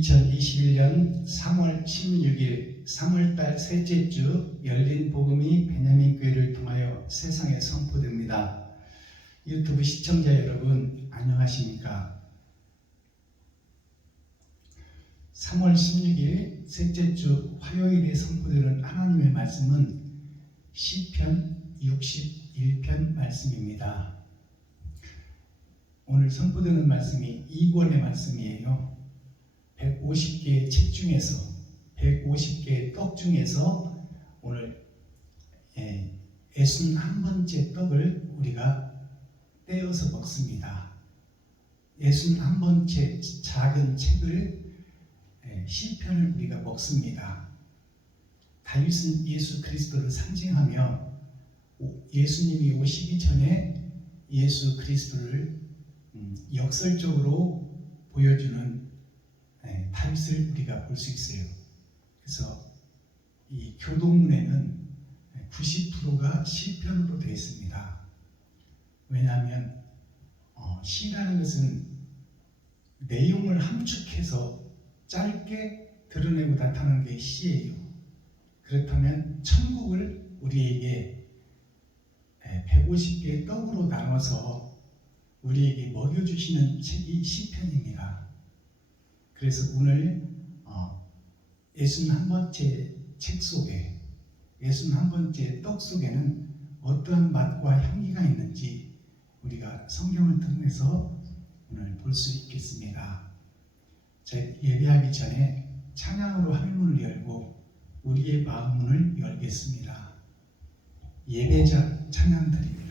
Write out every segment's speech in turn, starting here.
2021년 3월 16일 3월달 셋째 주 열린 복음이 베냐민 교회를 통하여 세상에 선포됩니다. 유튜브 시청자 여러분 안녕하십니까? 3월 16일 셋째 주 화요일에 선포되는 하나님의 말씀은 시편 61편 말씀입니다. 오늘 선포되는 말씀이 2권의 말씀이에요. 150개의 책 중에서 150개의 떡 중에서 오늘 61번째 떡을 우리가 떼어서 먹습니다. 61번째 작은 책을 시편을 우리가 먹습니다. 다윗은 예수 그리스도를 상징하며 예수님이 오시기 전에 예수 그리스도를 역설적으로 보여주는 다윗을 우리가 볼 수 있어요. 그래서 이 교동문에는 90%가 시편으로 되어 있습니다. 왜냐하면 시라는 것은 내용을 함축해서 짧게 드러내고 나타나는 게 시예요. 그렇다면 천국을 우리에게 150개의 떡으로 나눠서 우리에게 먹여주시는 책이 시편입니다. 그래서 오늘 61번째 책 속에 61번째 떡 속에는 어떠한 맛과 향기가 있는지 우리가 성경을 통해서 오늘 볼 수 있겠습니다. 예배하기 전에 찬양으로 하늘문을 열고 우리의 마음문을 열겠습니다. 예배자 찬양 드립니다.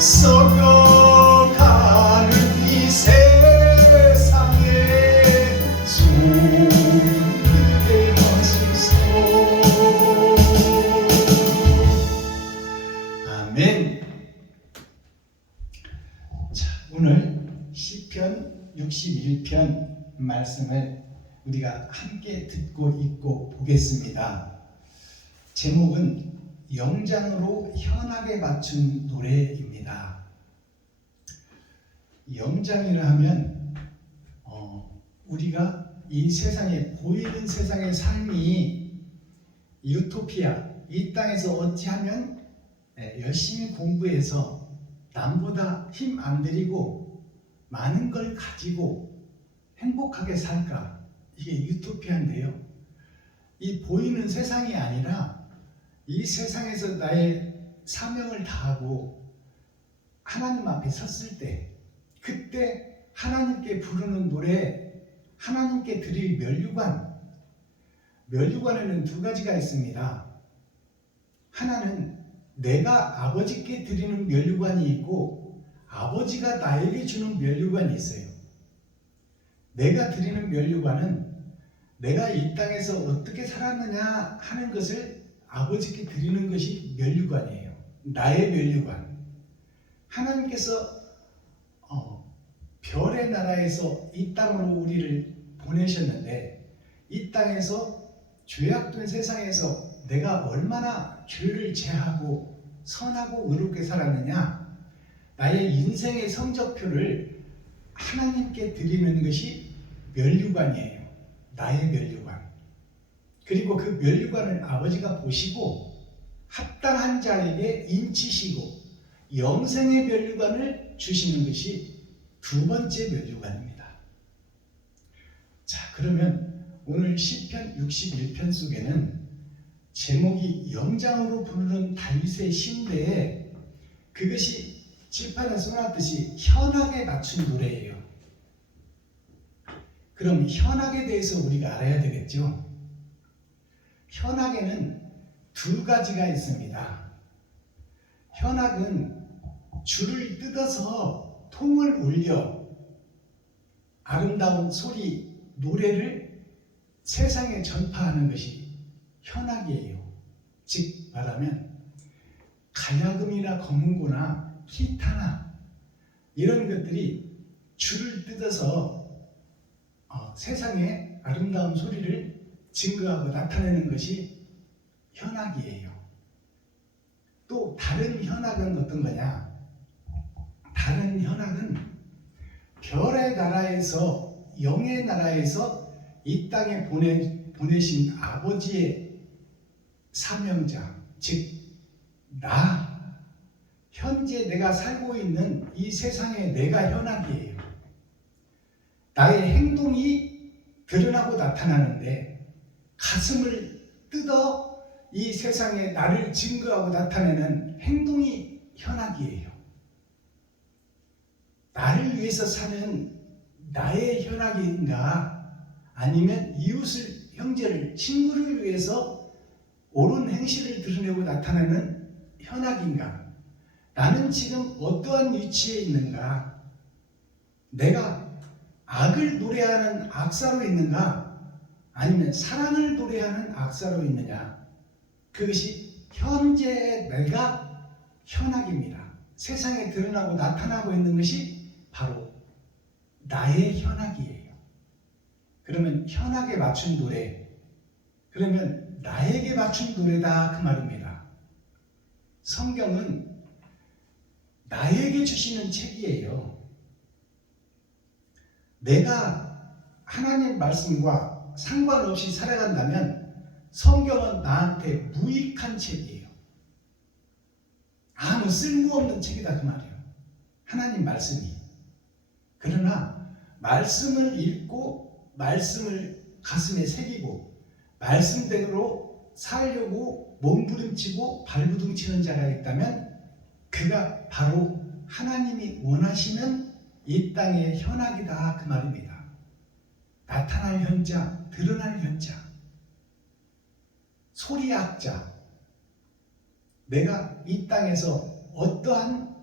썩어가는 이 세상에 손들게 하소서. 아멘. 자, 오늘 시편 61편 말씀을 우리가 함께 듣고 읽고 보겠습니다. 제목은 영장으로 현악에 맞춘 노래입니다. 영장이라 하면 우리가 이 세상에 보이는 세상의 삶이 유토피아, 이 땅에서 어찌하면 열심히 공부해서 남보다 힘 안 들이고 많은 걸 가지고 행복하게 살까? 이게 유토피아인데요. 이 보이는 세상이 아니라 이 세상에서 나의 사명을 다하고 하나님 앞에 섰을 때, 그때 하나님께 부르는 노래, 하나님께 드릴 면류관에는 두 가지가 있습니다. 하나는 내가 아버지께 드리는 면류관이 있고 아버지가 나에게 주는 면류관이 있어요. 내가 드리는 면류관은 내가 이 땅에서 어떻게 살았느냐 하는 것을 아버지께 드리는 것이 면류관이에요. 나의 면류관. 하나님께서 별의 나라에서 이 땅으로 우리를 보내셨는데, 이 땅에서 죄악된 세상에서 내가 얼마나 죄를 제하고 선하고 의롭게 살았느냐, 나의 인생의 성적표를 하나님께 드리는 것이 면류관이에요. 나의 면류관. 그리고 그 면류관을 아버지가 보시고 합당한 자에게 인치시고 영생의 면류관을 주시는 것이 두 번째 면류관입니다. 자, 그러면 오늘 시편 61편 속에는 제목이 영장으로 부르는 다윗의 시인데, 그것이 칠판에 써놨듯이 현악에 맞춘 노래예요. 그럼 현악에 대해서 우리가 알아야 되겠죠? 현악에는 두 가지가 있습니다. 현악은 줄을 뜯어서 통을 울려 아름다운 소리, 노래를 세상에 전파하는 것이 현악이에요. 즉 말하면 가야금이나 건문고나 기타나 이런 것들이 줄을 뜯어서 세상에 아름다운 소리를 증거하고 나타내는 것이 현악이에요. 또 다른 현악은 어떤 거냐? 다른 현악은 별의 나라에서, 영의 나라에서 이 땅에 보내신 아버지의 사명자, 즉 현재 내가 살고 있는 이 세상에 내가 현악이에요. 나의 행동이 드러나고 나타나는데 가슴을 뜯어 이 세상에 나를 증거하고 나타내는 행동이 현악이에요. 나를 위해서 사는 나의 현악인가, 아니면 이웃을, 형제를, 친구를 위해서 옳은 행실을 드러내고 나타내는 현악인가? 나는 지금 어떠한 위치에 있는가? 내가 악을 노래하는 악사로 있는가? 아니면 사랑을 노래하는 악사로 있느냐? 그것이 현재 내가 현악입니다. 세상에 드러나고 나타나고 있는 것이 바로 나의 현악이에요. 그러면 현악에 맞춘 노래, 그러면 나에게 맞춘 노래다 그 말입니다. 성경은 나에게 주시는 책이에요. 내가 하나님 말씀과 상관없이 살아간다면 성경은 나한테 무익한 책이에요. 아무 쓸모없는 책이다 그 말이에요. 하나님 말씀이. 그러나 말씀을 읽고 말씀을 가슴에 새기고 말씀대로 살려고 몸부림치고 발부둥치는 자가 있다면 그가 바로 하나님이 원하시는 이 땅의 현악이다 그 말입니다. 나타날 현자, 드러날 현자, 소리악자. 내가 이 땅에서 어떠한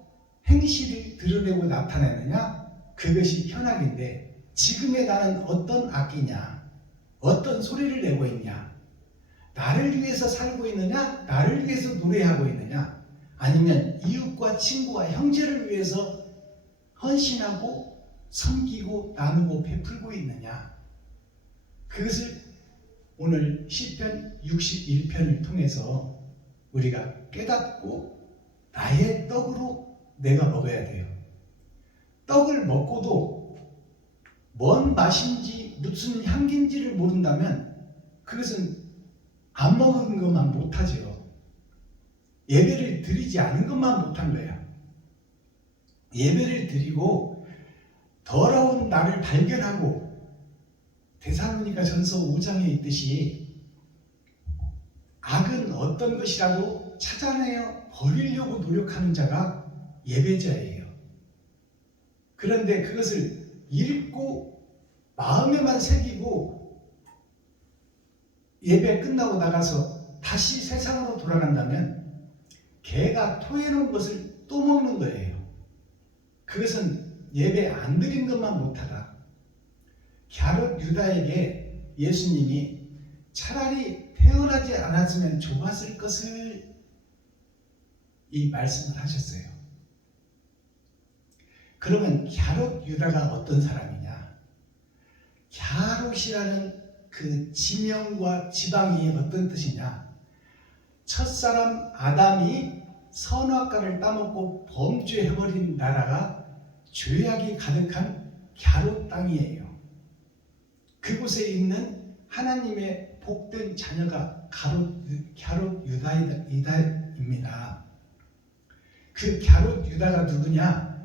행실을 드러내고 나타내느냐? 그것이 현악인데 지금의 나는 어떤 악기냐? 어떤 소리를 내고 있냐? 나를 위해서 살고 있느냐? 나를 위해서 노래하고 있느냐? 아니면 이웃과 친구와 형제를 위해서 헌신하고 섬기고 나누고 베풀고 있느냐? 그것을 오늘 시편 61편을 통해서 우리가 깨닫고 나의 떡으로 내가 먹어야 돼요. 떡을 먹고도 뭔 맛인지 무슨 향기인지를 모른다면 그것은 안 먹은 것만 못하죠. 예배를 드리지 않은 것만 못한 거야. 예배를 드리고 더러운 나를 발견하고 데살로니가 전서 5장에 있듯이 악은 어떤 것이라도 찾아내어 버리려고 노력하는 자가 예배자예요. 그런데 그것을 읽고 마음에만 새기고 예배 끝나고 나가서 다시 세상으로 돌아간다면 개가 토해놓은 것을 또 먹는 거예요. 그것은 예배 안 드린 것만 못하다. 갸롯 유다에게 예수님이 차라리 태어나지 않았으면 좋았을 것을 이 말씀을 하셨어요. 그러면 갸롯 유다가 어떤 사람이냐? 갸롯이라는 그 지명과 지방이 어떤 뜻이냐? 첫사람 아담이 선악과를 따먹고 범죄해버린 나라가 죄악이 가득한 갸롯 땅이에요. 그곳에 있는 하나님의 복된 자녀가 갸롯 유다입니다. 그 갸롯 유다가 누구냐?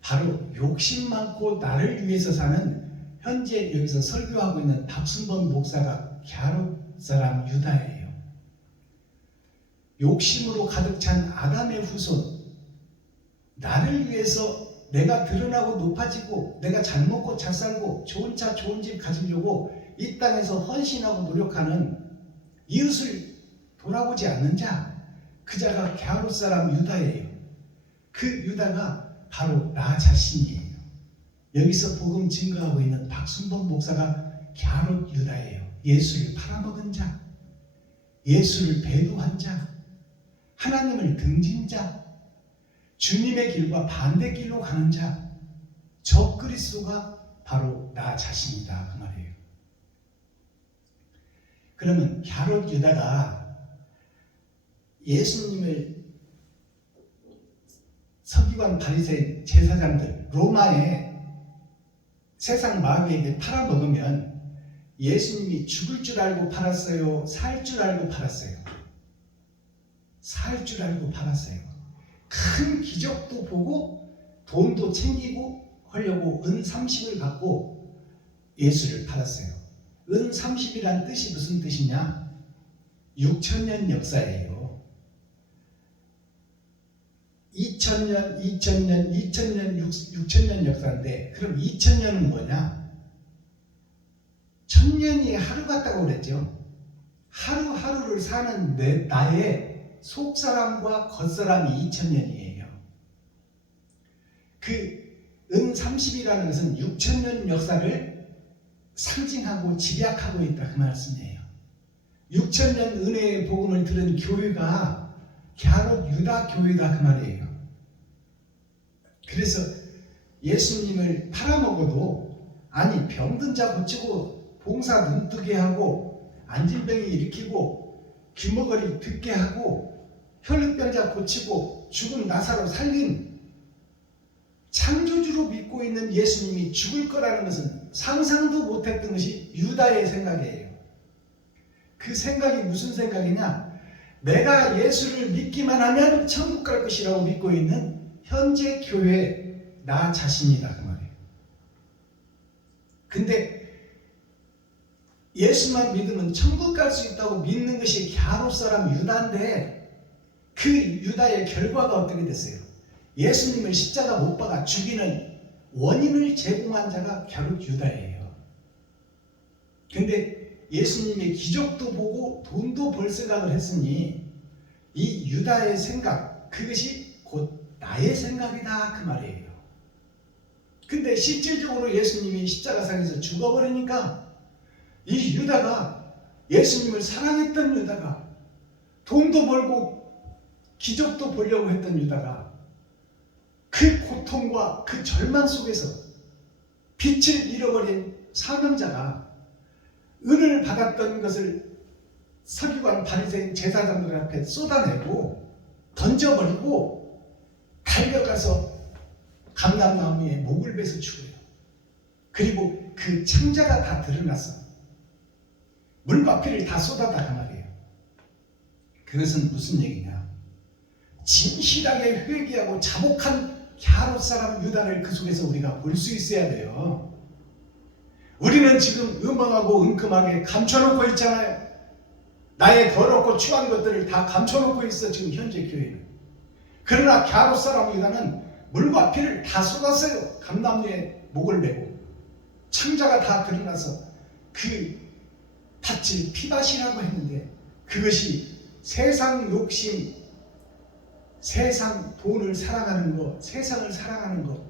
바로 욕심 많고 나를 위해서 사는 현재 여기서 설교하고 있는 박순범 목사가 갸롯 사람 유다예요. 욕심으로 가득 찬 아담의 후손, 나를 위해서 내가 드러나고 높아지고 내가 잘 먹고 잘 살고 좋은 차 좋은 집 가지려고 이 땅에서 헌신하고 노력하는 이웃을 돌아보지 않는 자, 그 자가 갸롯 사람 유다예요. 그 유다가 바로 나 자신이에요. 여기서 복음 증거하고 있는 박순범 목사가 갸롯 유다예요. 예수를 팔아먹은 자, 예수를 배도한 자, 하나님을 등진 자, 주님의 길과 반대길로 가는 자, 저 그리스도가 바로 나 자신이다, 그 말이에요. 그러면 갸롯 유다가 예수님을 서기관 바리새인 제사장들 로마의 세상 마귀에게 팔아먹으면 예수님이 죽을 줄 알고 팔았어요? 살 줄 알고 팔았어요? 살 줄 알고 팔았어요. 큰 기적도 보고 돈도 챙기고 하려고 은 30을 갖고 예수를 팔았어요. 은 30이란 뜻이 무슨 뜻이냐? 6,000년 역사예요. 2000년, 6,000년 역사인데 그럼 2000년은 뭐냐? 1000년이 하루 같다고 그랬죠. 하루하루를 사는 나의 속사람과 겉사람이 2000년이에요. 그 은 30이라는 것은 6,000년 역사를 상징하고 집약하고 있다, 그 말씀이에요. 6,000년 은혜의 복음을 들은 교회가 갸롯 유다 교회다, 그 말이에요. 그래서 예수님을 팔아먹어도 아니 병든 자 고치고 봉사 눈뜨게 하고 안진병이 일으키고 귀머거리 듣게 하고 혈루병자 고치고 죽은 나사로 살린 창조주로 믿고 있는 예수님이 죽을 거라는 것은 상상도 못했던 것이 유다의 생각이에요. 그 생각이 무슨 생각이냐? 내가 예수를 믿기만 하면 천국 갈 것이라고 믿고 있는 현재 교회 나 자신이다, 그 말이에요. 근데 예수만 믿으면 천국 갈 수 있다고 믿는 것이 갸롯 사람 유다인데 그 유다의 결과가 어떻게 됐어요? 예수님을 십자가 못 박아 죽이는 원인을 제공한 자가 갸롯 유다예요. 근데 예수님의 기적도 보고 돈도 벌 생각을 했으니 이 유다의 생각, 그것이 곧 나의 나의 생각이다 그 말이에요. 근데 실질적으로 예수님이 십자가상에서 죽어버리니까 이 유다가, 예수님을 사랑했던 유다가, 돈도 벌고 기적도 보려고 했던 유다가 그 고통과 그 절망 속에서 빛을 잃어버린 사명자가 은을 받았던 것을 서기관 바리새인 제사장들 앞에 쏟아내고 던져버리고 달려가서 감람나무에 목을 베서 죽어요. 그리고 그 창자가 다 드러났어. 물과 피를 다 쏟아다 말이에요. 그것은 무슨 얘기냐? 진실하게 회개하고 자복한 갸롯 사람 유다를 그 속에서 우리가 볼 수 있어야 돼요. 우리는 지금 음험하고 은큼하게 감춰놓고 있잖아요. 나의 더럽고 추한 것들을 다 감춰놓고 있어 지금 현재 교회는. 그러나 갸롯 사람 유다는 물과 피를 다 쏟았어요. 감람나무에 목을 메고 창자가 다 드러나서 그 밭을 피밭이라고 했는데 그것이 세상 욕심, 세상 돈을 사랑하는 것, 세상을 사랑하는 것,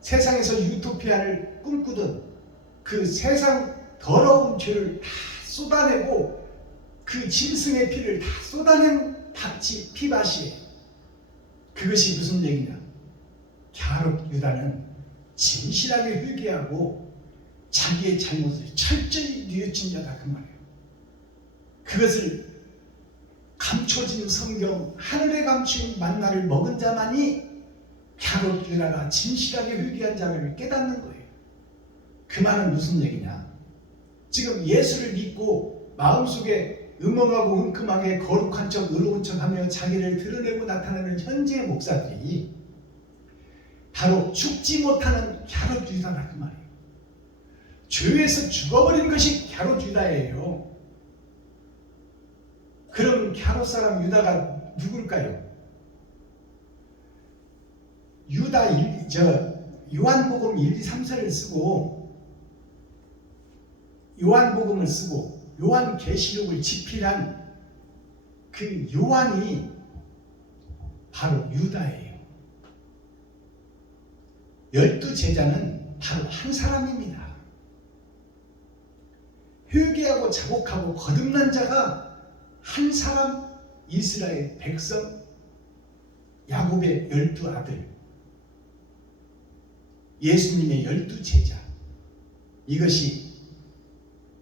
세상에서 유토피아를 꿈꾸던 그 세상 더러운 죄를 다 쏟아내고 그 짐승의 피를 다 쏟아낸 밭이 피밭이에요. 그것이 무슨 얘기냐? 갸롯 유다는 진실하게 회개하고 자기의 잘못을 철저히 뉘우친 자다 그 말이에요. 그것을 감춰진 성경, 하늘에 감추인 만나를 먹은 자만이 갸롯 유다가 진실하게 회개한 자를 깨닫는 거예요. 그 말은 무슨 얘기냐? 지금 예수를 믿고 마음속에 음험하고 은큼하게 거룩한 척 의로운 척하며 자기를 드러내고 나타내는 현재의 목사들이 바로 죽지 못하는 갸롯 유다다 그 말이에요. 죄에서 죽어버린 것이 갸롯 유다예요. 그럼 갸롯 사람 유다가 누굴까요? 요한복음 1, 2, 3서를 쓰고 요한복음을 쓰고 요한계시록을 집필한 그 요한이 바로 유다예요. 12 제자는 바로 한 사람입니다. 회개하고 자복하고 거듭난 자가 한 사람, 이스라엘 백성, 야곱의 12 아들, 예수님의 12 제자, 이것이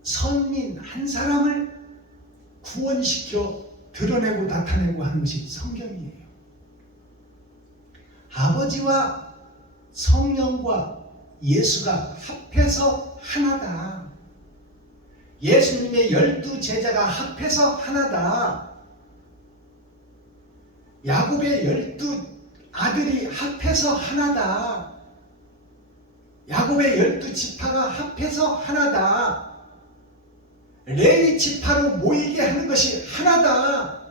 선민 한 사람을 구원시켜 드러내고 나타내고 하는 것이 성경이에요. 아버지와 성령과 예수가 합해서 하나다. 예수님의 12 제자가 합해서 하나다. 야곱의 12 아들이 합해서 하나다. 야곱의 12 지파가 합해서 하나다. 레위 지파로 모이게 하는 것이 하나다.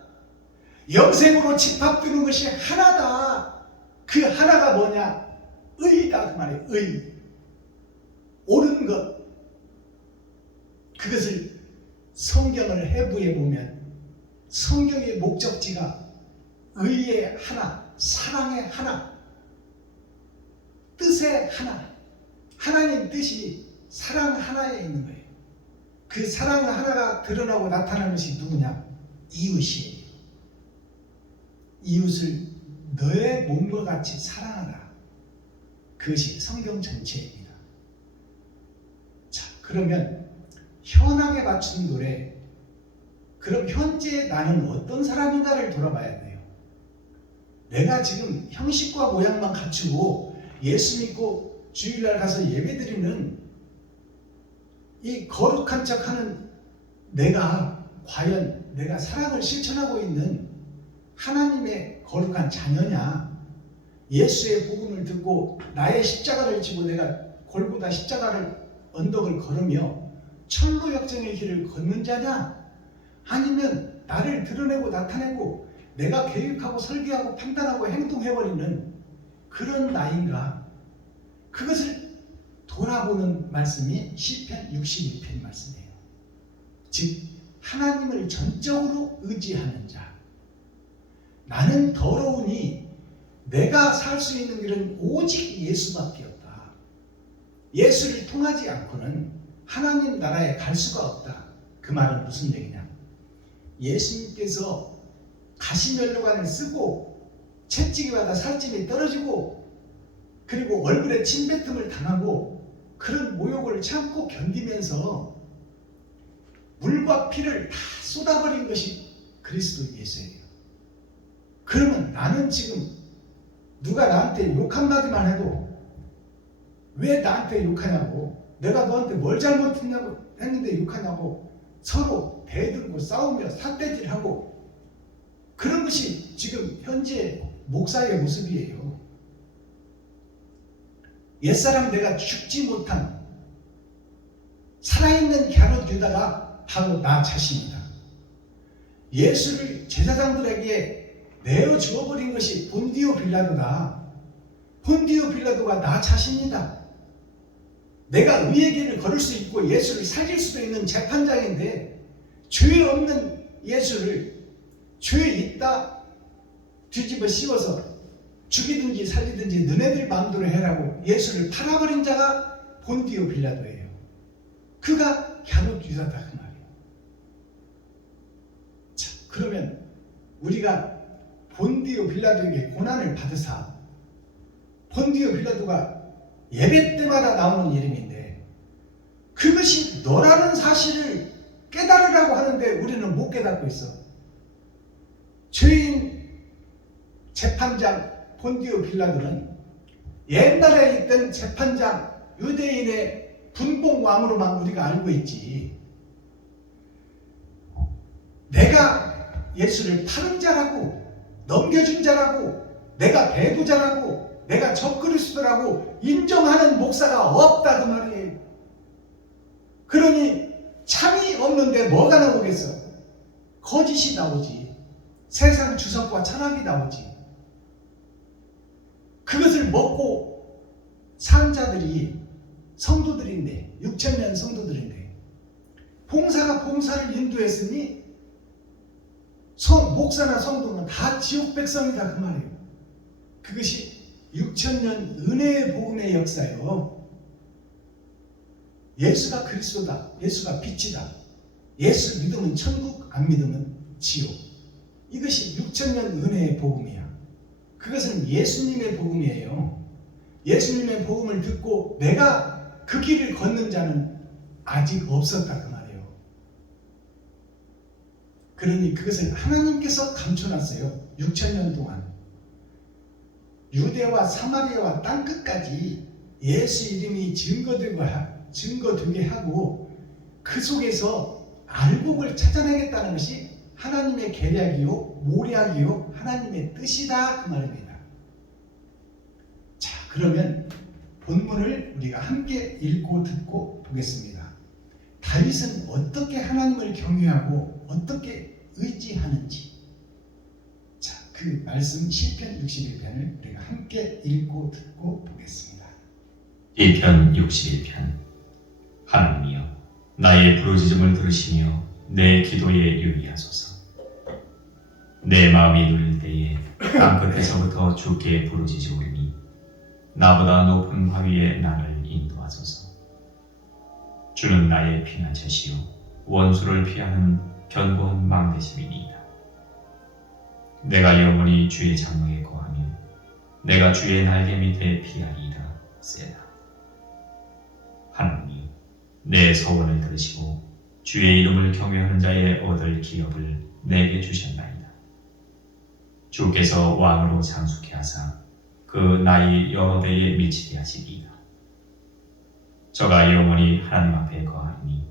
영생으로 집합되는 것이 하나다. 그 하나가 뭐냐? 의다 그 말이에요. 의. 옳은 것. 그것을 성경을 해부해 보면 성경의 목적지가 의의 하나, 사랑의 하나, 뜻의 하나, 하나님 뜻이 사랑 하나에 있는 거예요. 그 사랑 하나가 드러나고 나타나는 것이 누구냐? 이웃이에요. 이웃을 너의 몸과 같이 사랑하라. 그것이 성경 전체입니다. 자, 그러면 현황에 맞춘 노래, 그럼 현재 나는 어떤 사람인가를 돌아봐야 돼요. 내가 지금 형식과 모양만 갖추고 예수 믿고 주일날 가서 예배드리는 이 거룩한 척하는 내가 과연 내가 사랑을 실천하고 있는 하나님의 거룩한 자녀냐? 예수의 복음을 듣고 나의 십자가를 지고 내가 골고다 십자가를 언덕을 걸으며 천로 역정의 길을 걷는 자냐? 아니면 나를 드러내고 나타내고 내가 계획하고 설계하고 판단하고 행동해버리는 그런 나인가? 그것을 돌아보는 말씀이 시편 62편 말씀이에요. 즉 하나님을 전적으로 의지하는 자. 나는 더러우니 내가 살 수 있는 길은 오직 예수밖에 없다. 예수를 통하지 않고는 하나님 나라에 갈 수가 없다. 그 말은 무슨 얘기냐? 예수님께서 가시면류관을 쓰고 채찍이 받아 살찜이 떨어지고 그리고 얼굴에 침뱉음을 당하고 그런 모욕을 참고 견디면서 물과 피를 다 쏟아버린 것이 그리스도 예수예요. 그러면 나는 지금 누가 나한테 욕 한마디만 해도 왜 나한테 욕하냐고, 내가 너한테 뭘 잘못했냐고 했는데 욕하냐고 서로 대들고 싸우며 삿대질하고 그런 것이 지금 현재 목사의 모습이에요. 옛사람 내가 죽지 못한 살아있는 갸롯 유다가 바로 나 자신이다. 예수를 제사장들에게 내어 주어버린 것이 본디오 빌라도다. 본디오 빌라도가 나 자신이다. 내가 의의 길을 걸을 수 있고 예수를 살릴 수도 있는 재판장인데 죄 없는 예수를 죄 있다 뒤집어 씌워서 죽이든지 살리든지 너네들 마음대로 해라고 예수를 팔아버린 자가 본디오 빌라도예요. 그가 갸롯 유다다 그 말이에요. 자, 그러면 우리가 본디오 빌라도에게 고난을 받으사, 본디오 빌라도가 예배 때마다 나오는 이름인데 그것이 너라는 사실을 깨달으라고 하는데 우리는 못 깨닫고 있어. 죄인 재판장 본디오 빌라도는 옛날에 있던 재판장 유대인의 분봉왕으로만 우리가 알고 있지, 내가 예수를 파는 자라고 넘겨준 자라고 내가 배부자라고 내가 적그리스도라고 인정하는 목사가 없다 그 말이에요. 그러니 참이 없는데 뭐가 나오겠어? 거짓이 나오지. 세상 주석과 철학이 나오지. 그것을 먹고 산 자들이 성도들인데 6,000년 성도들인데 봉사가 봉사를 인도했으니 목사나 성도는 다 지옥 백성이다 그 말이에요. 그것이 6,000년 은혜의 복음의 역사예요. 예수가 그리스도다. 예수가 빛이다. 예수 믿으면 천국, 안 믿으면 지옥. 이것이 6,000년 은혜의 복음이야. 그것은 예수님의 복음이에요. 예수님의 복음을 듣고 내가 그 길을 걷는 자는 아직 없었다 그 말이에요. 그러니 그것을 하나님께서 감춰놨어요. 6,000년 동안. 유대와 사마리아와 땅끝까지 예수 이름이 증거되게 하고 그 속에서 알곡을 찾아내겠다는 것이 하나님의 계략이요 모략이요 하나님의 뜻이다 그 말입니다. 자, 그러면 본문을 우리가 함께 읽고 듣고 보겠습니다. 다윗은 어떻게 하나님을 경외하고 어떻게 의지하는지, 자, 그 말씀 시편 61편을 우리가 함께 읽고 듣고 보겠습니다. 시편 61편. 하나님이여, 나의 부르짖음을 들으시며 내 기도에 유의하소서. 내 마음이 눌릴 때에 땅끝에서부터 주께 부르짖으오니 나보다 높은 바위에 나를 인도하소서. 주는 나의 피난처시요 원수를 피하는 견고한 망대심이니이다. 내가 영원히 주의 장막에 거하며 내가 주의 날개 밑에 피하리이다. 세라. 하나님, 내 서원을 들으시고 주의 이름을 경외하는 자의 얻을 기업을 내게 주셨나이다. 주께서 왕으로 장수케 하사 그 나이 여러 대에 미치게 하시리이다. 저가 영원히 하나님 앞에 거하리니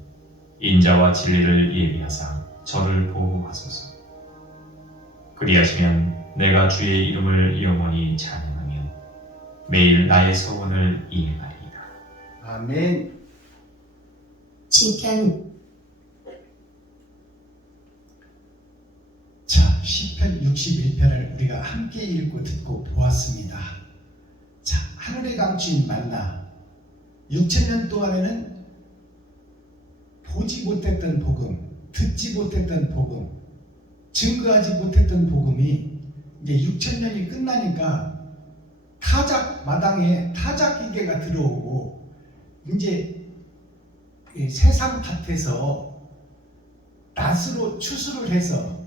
인자와 진리를 예비하사 저를 보호하소서. 그리하시면 내가 주의 이름을 영원히 찬양하며 매일 나의 서원을 이행하리이다. 아멘. 시편. 자, 시편 61편을 우리가 함께 읽고 듣고 보았습니다. 자, 하늘에 감추인 만나, 6,000년 동안에는 보지 못했던 복음, 듣지 못했던 복음, 증거하지 못했던 복음이 이제 6,000년이 끝나니까 타작 마당에 타작 기계가 들어오고 이제 이 세상 밭에서 낫으로 추수를 해서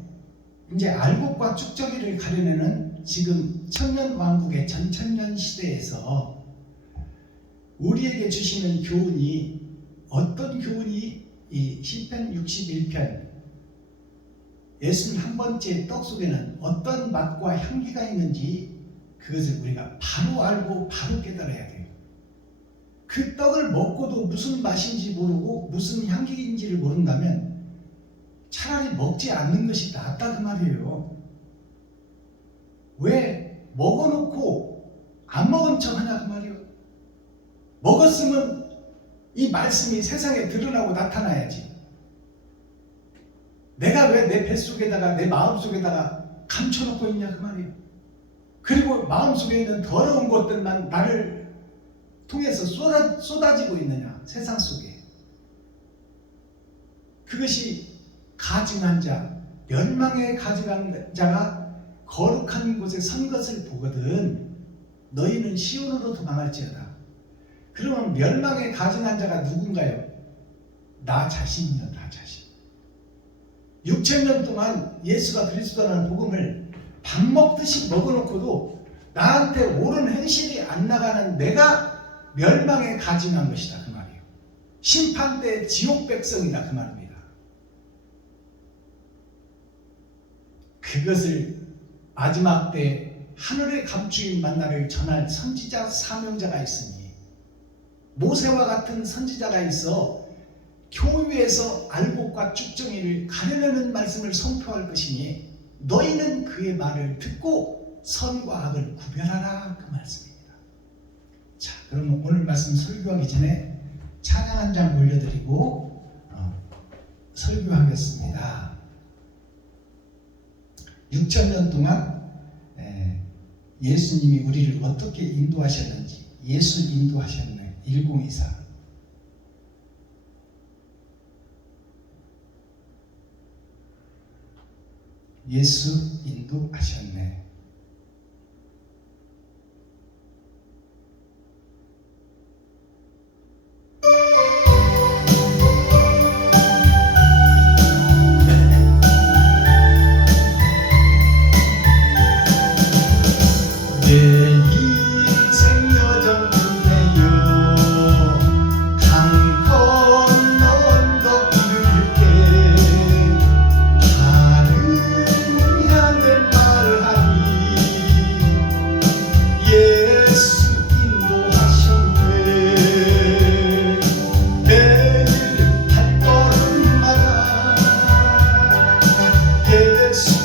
이제 알곡과 쭉정이를 가려내는 지금 천년왕국의 전천년 시대에서 우리에게 주시는 교훈이 어떤 교훈이 이 시편 61편 61번째 떡 속에는 어떤 맛과 향기가 있는지 그것을 우리가 바로 알고 바로 깨달아야 돼요. 그 떡을 먹고도 무슨 맛인지 모르고 무슨 향기인지를 모른다면 차라리 먹지 않는 것이 낫다 그 말이에요. 왜 먹어놓고 안 먹은 척 하냐 그 말이에요. 먹었으면 이 말씀이 세상에 드러나고 나타나야지. 내가 왜 내 뱃속에다가 내 마음속에다가 감춰놓고 있냐 그 말이에요. 그리고 마음속에 있는 더러운 것들만 나를 통해서 쏟아지고 있느냐 세상 속에. 그것이 가증한 자, 멸망에 가증한 자가 거룩한 곳에 선 것을 보거든 너희는 시온으로 도망할지어다. 그러면 멸망에 가증한 자가 누군가요? 나 자신이요, 나 자신. 6,000년 동안 예수가 그리스도라는 복음을 밥 먹듯이 먹어놓고도 나한테 옳은 행실이 안 나가는 내가 멸망에 가증한 것이다 그 말이에요. 심판 때 지옥 백성이다 그 말입니다. 그것을 마지막 때 하늘의 감추인 만나를 전할 선지자 사명자가 있으니 모세와 같은 선지자가 있어 교회에서 알곡과 쭉정이를 가려내는 말씀을 선포할 것이니 너희는 그의 말을 듣고 선과 악을 구별하라 그 말씀입니다. 자, 그러면 오늘 말씀 설교하기 전에 찬양 한 장 올려드리고 설교하겠습니다. 6,000년 동안 예수님이 우리를 어떻게 인도하셨는지 예수 인도하셨네 1024 예수 인도하셨네. 내 인생 여정이네요. 강 건너 언덕 이룰게 다른 향을 말하니 예수 인도하셨네. 매일 발걸음마다 예수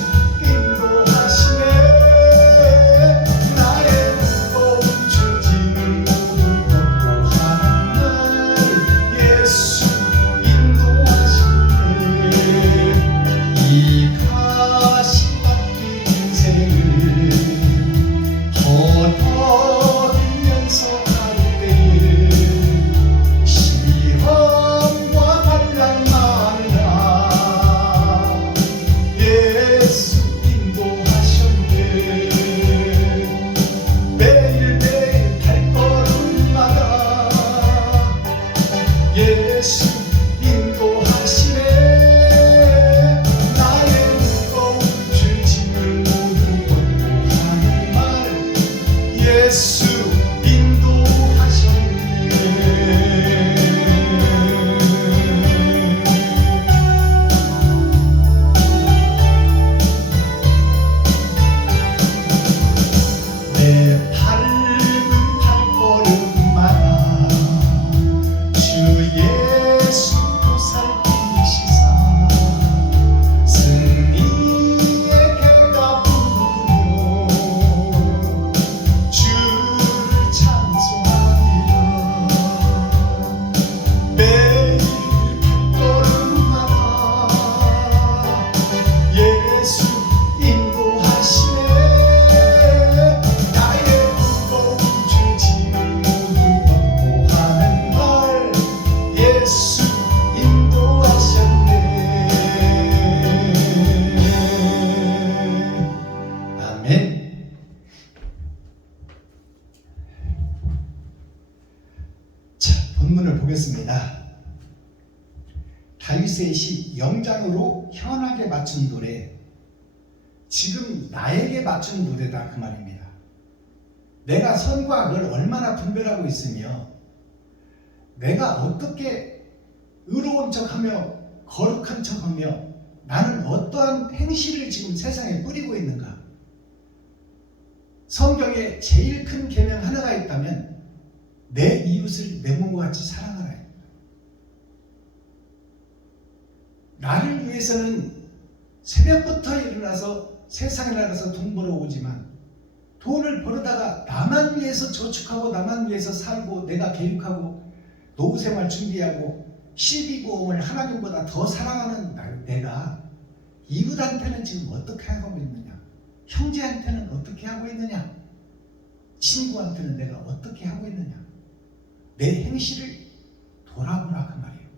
주를 본문을 보겠습니다. 다윗의 시 영장으로 현하게 맞춘 노래, 지금 나에게 맞춘 노래다 그 말입니다. 내가 선과 악을 얼마나 분별하고 있으며 내가 어떻게 의로운 척하며 거룩한 척하며 나는 어떠한 행실을 지금 세상에 뿌리고 있는가. 성경에 제일 큰 계명 하나가 있다면 내 이웃을 내 몸과 같이 사랑하라. 나를 위해서는 새벽부터 일어나서 세상에 나가서 돈 벌어오지만 돈을 벌어다가 나만 위해서 저축하고 나만 위해서 살고 내가 계획하고 노후생활 준비하고 실비보험을 하나님보다 더 사랑하는 내가 이웃한테는 지금 어떻게 하고 있느냐, 형제한테는 어떻게 하고 있느냐, 친구한테는 내가 어떻게 하고 있느냐, 내 행실을 돌아보라 그 말이에요.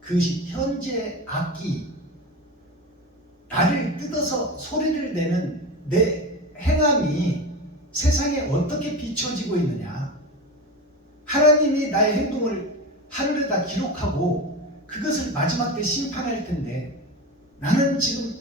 그것이 현재의 악기, 나를 뜯어서 소리를 내는 내 행함이 세상에 어떻게 비춰지고 있느냐. 하나님이 나의 행동을 하늘에다 기록하고 그것을 마지막 때 심판할 텐데 나는 지금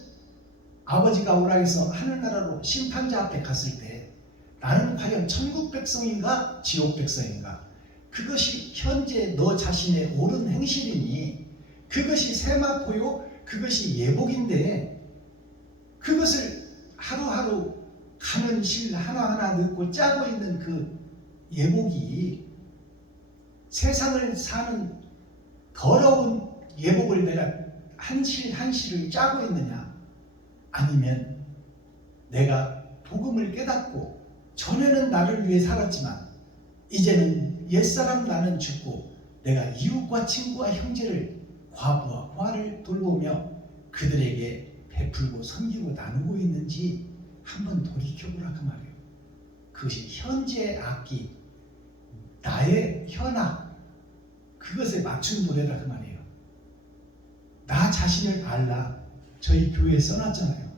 아버지가 오라 해서 하늘나라로 심판자 앞에 갔을 때 나는 과연 천국 백성인가 지옥 백성인가. 그것이 현재 너 자신의 옳은 행실이니 그것이 세마포요 그것이 예복인데 그것을 하루하루 가는 실 하나하나 넣고 짜고 있는 그 예복이 세상을 사는 더러운 예복을 내가 한 실 한 실을 짜고 있느냐, 아니면 내가 복음을 깨닫고 전에는 나를 위해 살았지만 이제는 옛사람 나는 죽고 내가 이웃과 친구와 형제를 과부와 고아를 돌보며 그들에게 베풀고 섬기고 나누고 있는지 한번 돌이켜보라 그 말이에요. 그것이 현재의 악기, 나의 현악, 그것에 맞춘 노래다 그 말이에요. 나 자신을 알라. 저희 교회에 써놨잖아요.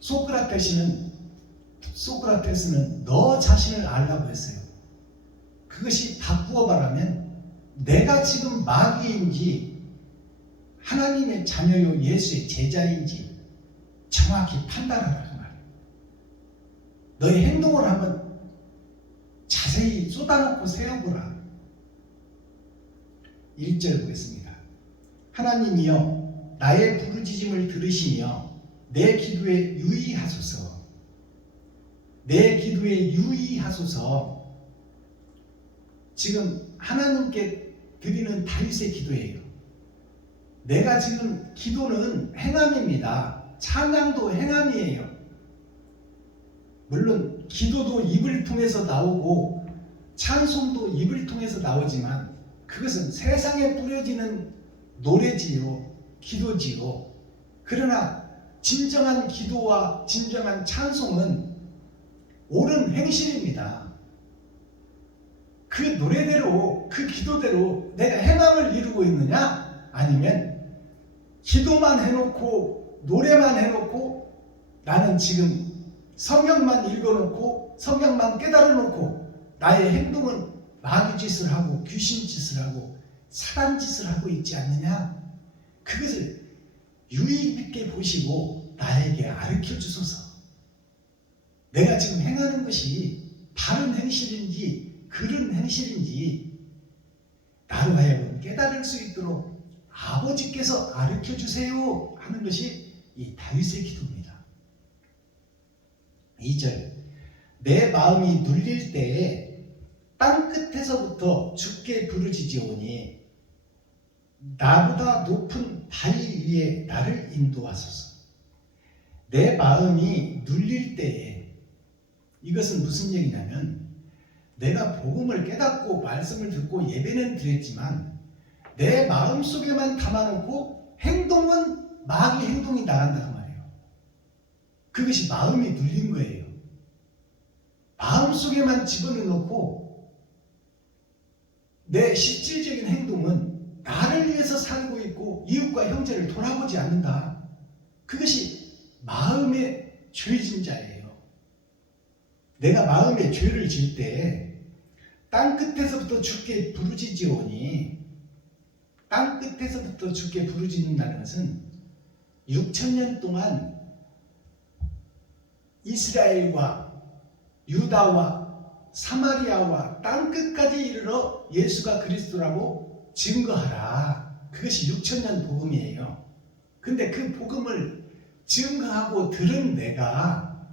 소크라테스는 너 자신을 알라고 했어요. 그것이 바꾸어 말하면 내가 지금 마귀인지 하나님의 자녀요 예수의 제자인지 정확히 판단하라 그 말이에요. 너의 행동을 한번 자세히 쏟아놓고 세워보라. 1절 보겠습니다. 하나님이여 나의 부르짖음을 들으시며 내 기도에 유의하소서. 내 기도에 유의하소서. 지금 하나님께 드리는 다윗의 기도예요. 내가 지금 기도는 행함입니다. 찬양도 행함이에요. 물론 기도도 입을 통해서 나오고 찬송도 입을 통해서 나오지만 그것은 세상에 뿌려지는 노래지요, 기도지요. 그러나 진정한 기도와 진정한 찬송은 옳은 행실입니다. 그 노래대로, 그 기도대로 내가 행함을 이루고 있느냐? 아니면 기도만 해놓고 노래만 해놓고 나는 지금 성경만 읽어놓고 성경만 깨달아놓고 나의 행동은 마귀짓을 하고 귀신짓을 하고 사단짓을 하고 있지 않느냐? 그것을 유의 있게 보시고 나에게 가르쳐 주소서. 내가 지금 행하는 것이 바른 행실인지 그른 행실인지 나로 하여금 깨달을 수 있도록 아버지께서 가르쳐 주세요 하는 것이 이 다윗의 기도입니다. 2절 내 마음이 눌릴 때에 땅끝에서부터 주께 부르짖으오니 나보다 높은 바위 위에 나를 인도하소서. 내 마음이 눌릴 때에, 이것은 무슨 얘기냐면 내가 복음을 깨닫고 말씀을 듣고 예배는 드렸지만 내 마음속에만 담아놓고 행동은 마귀 행동이 나간다 그 말이에요. 그것이 마음이 눌린 거예요. 마음속에만 집어넣고 내 실질적인 행동은 나를 위해서 살고 있고 이웃과 형제를 돌아보지 않는다. 그것이 마음의 죄진 자예요. 내가 마음에 죄를 질 때 땅 끝에서부터 주께 부르짖으오니, 땅 끝에서부터 주께 부르짖는다는 것은 6,000년 동안 이스라엘과 유다와 사마리아와 땅 끝까지 이르러 예수가 그리스도라고 증거하라. 그것이 6,000년 복음이에요. 근데 그 복음을 증거하고 들은 내가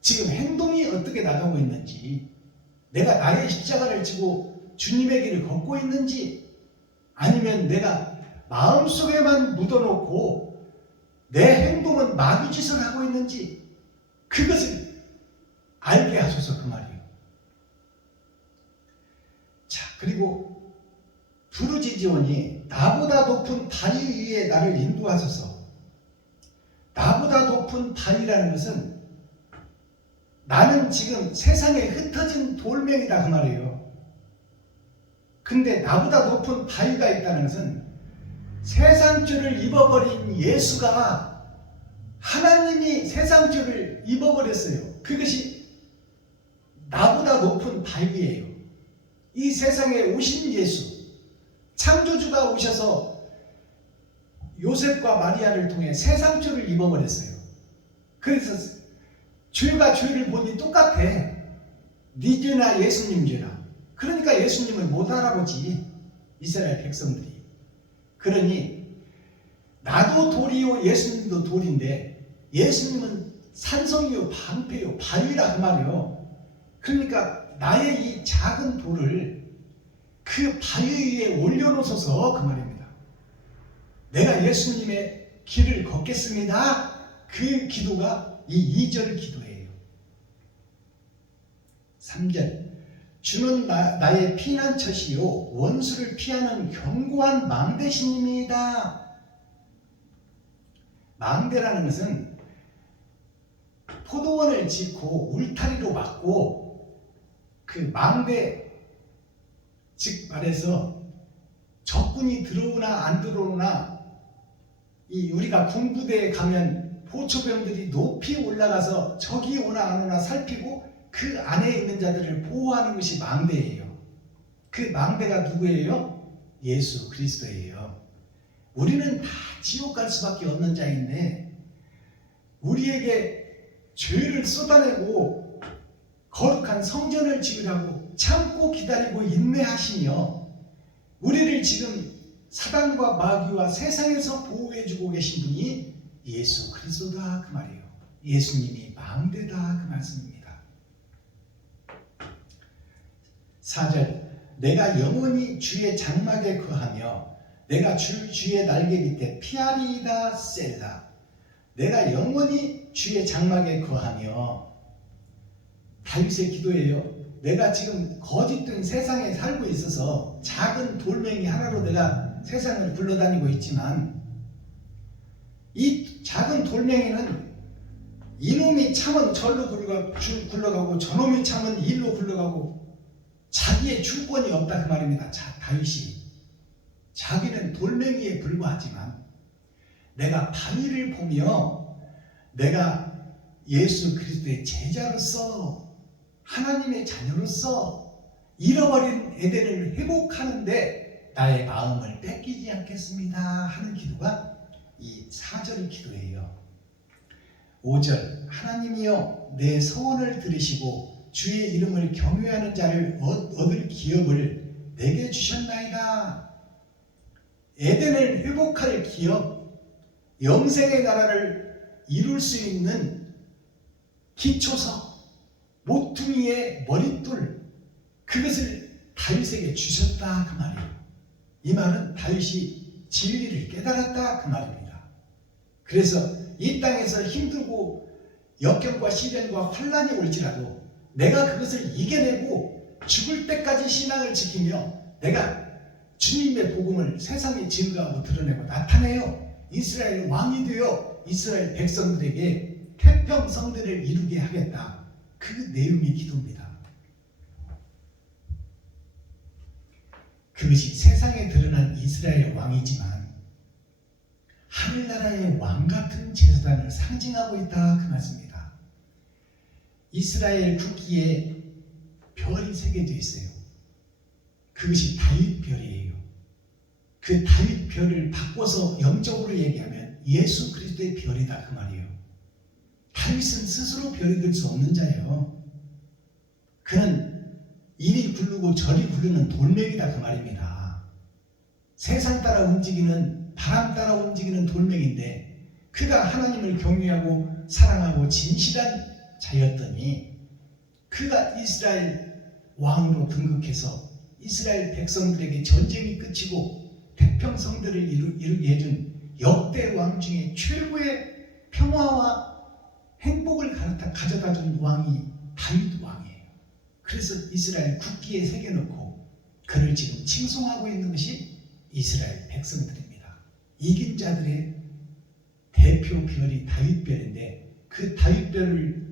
지금 행동이 어떻게 나가고 있는지, 내가 나의 십자가를 지고 주님의 길을 걷고 있는지, 아니면 내가 마음속에만 묻어놓고 내 행동은 마귀짓을 하고 있는지, 그것을 알게 하소서, 그 말이에요. 자, 그리고 부르짖으오니 나보다 높은 바위 위에 나를 인도하소서. 나보다 높은 바위라는 것은 나는 지금 세상에 흩어진 돌멩이다, 그 말이에요. 근데 나보다 높은 바위가 있다는 것은 세상죄를 입어버린 예수가, 하나님이 세상죄를 입어버렸어요. 그것이 나보다 높은 바위예요. 이 세상에 오신 예수, 창조주가 오셔서 요셉과 마리아를 통해 세상죄를 입어버렸어요. 그래서 죄가 죄를 보니 똑같아. 네 죄나 예수님 죄나. 그러니까 예수님을 못 알아보지, 이스라엘 백성들이. 그러니 나도 돌이요 예수님도 돌인데 예수님은 산성이요 방패요 바위라, 그 말이요. 그러니까 나의 이 작은 돌을 그 바위 위에 올려놓으소서, 그 말입니다. 내가 예수님의 길을 걷겠습니다. 그 기도가 이 2절 기도예요. 3절, 주는 나의 피난처시요 원수를 피하는 견고한 망대신입니다. 망대라는 것은 포도원을 짓고 울타리로 막고, 그 망대, 즉 말해서 적군이 들어오나 안 들어오나, 이 우리가 군부대에 가면 포초병들이 높이 올라가서 적이 오나 안 오나 살피고 그 안에 있는 자들을 보호하는 것이 망대예요. 그 망대가 누구예요? 예수 그리스도예요. 우리는 다 지옥 갈 수밖에 없는 자인데 우리에게 죄를 쏟아내고 거룩한 성전을 지으라고 참고 기다리고 인내하시며 우리를 지금 사단과 마귀와 세상에서 보호해주고 계신 분이 예수 그리스도다, 그 말이에요. 예수님이 망대다, 그 말씀입니다. 4절, 내가 영원히 주의 장막에 거하며 내가 주의 날개 밑에 피하리이다 셀라. 내가 영원히 주의 장막에 거하며, 다윗의 기도예요. 내가 지금 거짓된 세상에 살고 있어서 작은 돌멩이 하나로 내가 세상을 굴러다니고 있지만, 이 작은 돌멩이는 이놈이 참은 절로 굴러가고 저놈이 참은 일로 굴러가고 자기의 주권이 없다, 그 말입니다. 다윗이 자기는 돌멩이에 불과하지만 내가 바위를 보며 내가 예수 그리스도의 제자로서 하나님의 자녀로서 잃어버린 에덴을 회복하는데 나의 마음을 뺏기지 않겠습니다 하는 기도가 이 4절 기도예요. 5절, 하나님이여 내 소원을 들으시고 주의 이름을 경외하는 자를 얻을 기업을 내게 주셨나이다. 에덴을 회복할 기업, 영생의 나라를 이룰 수 있는 기초석, 모퉁이의 머릿돌, 그것을 다윗에게 주셨다, 그 말이에요. 이 말은 다윗이 진리를 깨달았다, 그 말입니다. 그래서 이 땅에서 힘들고 역경과 시련과 환난이 올지라도 내가 그것을 이겨내고 죽을 때까지 신앙을 지키며 내가 주님의 복음을 세상에 증거하고 드러내고 나타내요. 이스라엘 왕이 되어 이스라엘 백성들에게 태평성대를 이루게 하겠다. 그 내용의 기도입니다. 그것이 세상에 드러난 이스라엘 왕이지만 하늘나라의 왕같은 제사장을 상징하고 있다, 그 말씀입니다. 이스라엘 국기에 별이 새겨져 있어요. 그것이 다윗별이에요. 그 다윗별을 바꿔서 영적으로 얘기하면 예수 그리스도의 별이다 그 말이에요. 다윗은 스스로 별이 될 수 없는 자예요. 그는 이리 굴르고 저리 굴르는 돌멩이다 그 말입니다. 세상 따라 움직이는, 바람 따라 움직이는 돌멩이인데 그가 하나님을 경외하고 사랑하고 진실한 자였더니 그가 이스라엘 왕으로 등극해서 이스라엘 백성들에게 전쟁이 끝이고 태평성대를 이루게 해준 역대 왕 중에 최고의 평화와 행복을 가져다 준 왕이 다윗 왕이에요. 그래서 이스라엘 국기에 새겨놓고 그를 지금 칭송하고 있는 것이 이스라엘 백성들입니다. 이긴 자들의 대표 별이 다윗별인데 그 다윗별을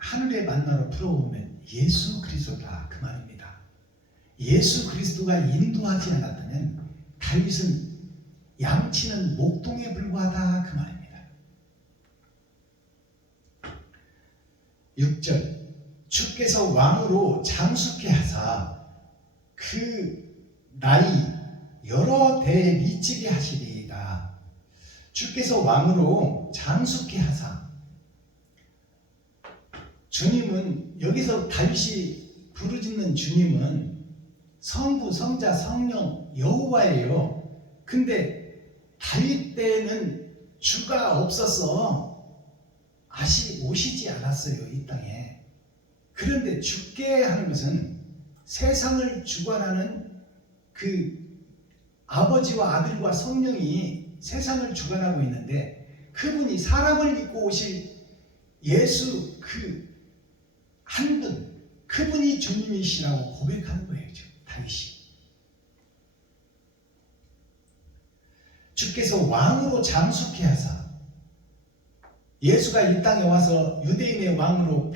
하늘의 만나로 풀어오면 예수 그리스도다 그 말입니다. 예수 그리스도가 인도하지 않았다면 다윗은 양치는 목동에 불과하다 그 말입니다. 6절 주께서 왕으로 장수케 하사 그 나이 여러 대에 미치게 하시리이다. 주께서 왕으로 장수케 하사, 주님은 여기서 다윗이 부르짖는 주님은 성부, 성자, 성령, 여호와예요. 근데 다윗 때에는 주가 없어서 오시지 않았어요, 이 땅에. 그런데 죽게 하는 것은 세상을 주관하는 그 아버지와 아들과 성령이 세상을 주관하고 있는데 그분이 사람을 입고 오실 예수 그 한 분, 그분이 주님이시라고 고백하는 거예요, 지금 다윗이. 주께서 왕으로 장수케 하사, 예수가 이 땅에 와서 유대인의 왕으로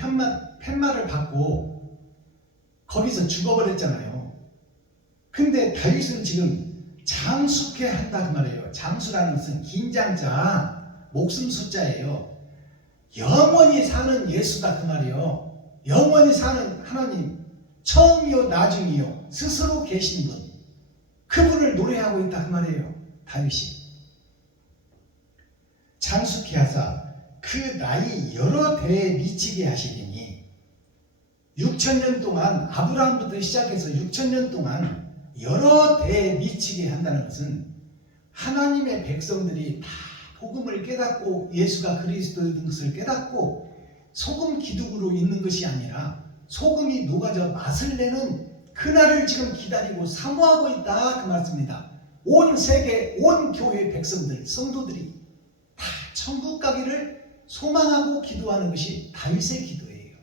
팻말을 받고 거기서 죽어버렸잖아요. 근데 다윗은 지금 장수케 한다 그 말이에요. 장수라는 것은 긴장자, 목숨 숫자예요. 영원히 사는 예수다 그 말이에요. 영원히 사는 하나님, 처음이요 나중이요 스스로 계신 분, 그분을 노래하고 있다 그 말이에요, 다윗이. 장수케 하사 그 나이 여러 대에 미치게 하시리니, 6,000년 동안, 아브라함부터 시작해서 6,000년 동안 여러 대에 미치게 한다는 것은 하나님의 백성들이 다 복음을 깨닫고 예수가 그리스도인 것을 깨닫고 소금 기둥으로 있는 것이 아니라 소금이 녹아져 맛을 내는 그날을 지금 기다리고 사모하고 있다 그 말씀입니다. 온 세계, 온 교회 백성들, 성도들이 다 천국 가기를 소망하고 기도하는 것이 다윗의 기도예요.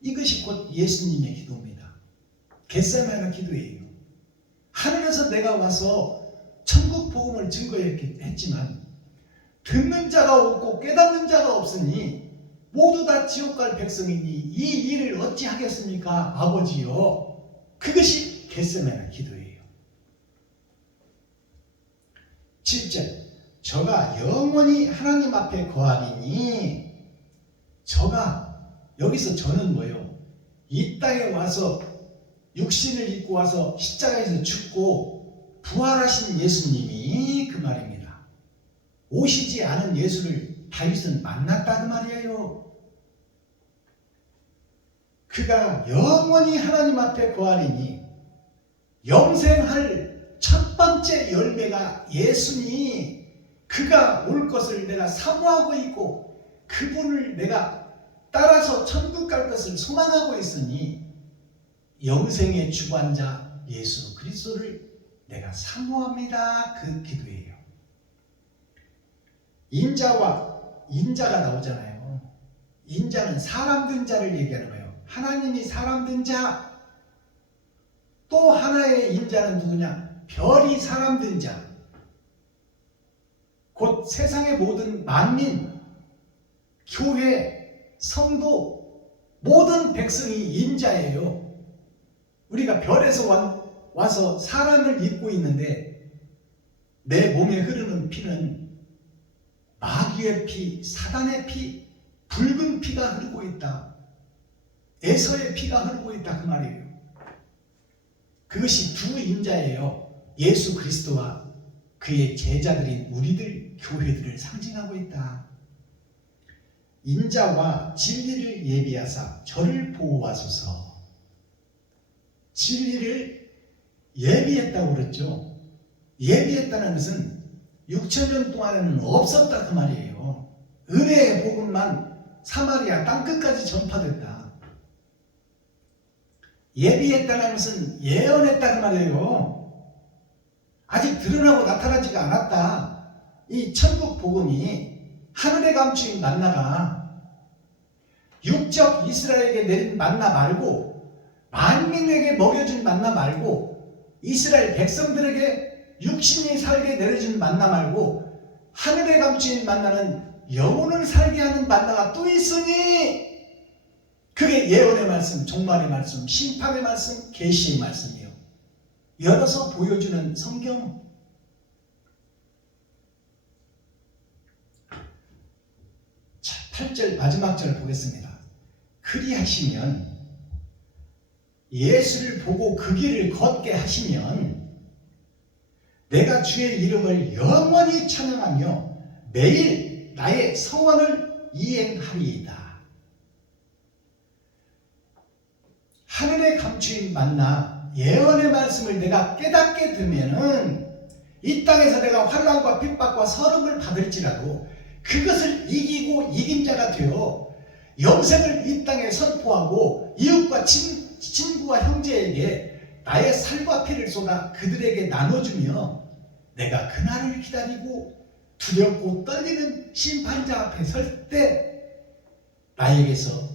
이것이 곧 예수님의 기도입니다. 겟세마네 기도예요. 하늘에서 내가 와서 천국 복음을 증거했지만 듣는 자가 없고 깨닫는 자가 없으니 모두 다 지옥 갈 백성이니 이 일을 어찌 하겠습니까 아버지요. 그것이 겟세마네 기도예요. 7절 저가 영원히 하나님 앞에 거하리니, 저가, 여기서 저는 뭐예요? 이 땅에 와서 육신을 입고 와서 십자가에서 죽고 부활하신 예수님이 그 말입니다. 오시지 않은 예수를 다윗은 만났다 그 말이에요. 그가 영원히 하나님 앞에 거하리니, 영생할 첫 번째 열매가 예수니 그가 올 것을 내가 사모하고 있고 그분을 내가 따라서 천국 갈 것을 소망하고 있으니 영생의 주관자 예수 그리스도를 내가 사모합니다. 그 기도예요. 인자가 나오잖아요. 인자는 사람 된 자를 얘기하는 거예요. 하나님이 사람 된 자. 또 하나의 인자는 누구냐? 별이 사람 된 자. 곧 세상의 모든 만민, 교회, 성도, 모든 백성이 인자예요. 우리가 별에서 와서 사람을 입고 있는데 내 몸에 흐르는 피는 마귀의 피, 사단의 피, 붉은 피가 흐르고 있다. 에서의 피가 흐르고 있다 그 말이에요. 그것이 두 인자예요. 예수 그리스도와 그의 제자들인 우리들 교회들을 상징하고 있다. 인자와 진리를 예비하사 저를 보호하소서. 진리를 예비했다고 그랬죠. 예비했다는 것은 6,000년 동안에는 없었다 그 말이에요. 은혜의 복음만 사마리아 땅끝까지 전파됐다. 예비했다는 것은 예언했다 그 말이에요. 아직 드러나고 나타나지가 않았다. 이 천국 복음이 하늘에 감추인 만나가 육적 이스라엘에게 내린 만나 말고 만민에게 먹여준 만나 말고 이스라엘 백성들에게 육신이 살게 내려준 만나 말고 하늘에 감추인 만나는 영혼을 살게 하는 만나가 또 있으니 그게 예언의 말씀, 종말의 말씀, 심판의 말씀, 계시의 말씀이요. 열어서 보여주는 성경. 자, 8절 마지막 절 보겠습니다. 그리하시면 예수를 보고 그 길을 걷게 하시면 내가 주의 이름을 영원히 찬양하며 매일 나의 성원을 이행하리이다. 하늘에 감추인 만나 예언의 말씀을 내가 깨닫게 되면은 이 땅에서 내가 환난과 핍박과 서름을 받을지라도 그것을 이기고 이긴 자가 되어 영생을 이 땅에 선포하고 이웃과 친구와 형제에게 나의 살과 피를 쏟아 그들에게 나눠주며 내가 그날을 기다리고 두렵고 떨리는 심판자 앞에 설 때 나에게서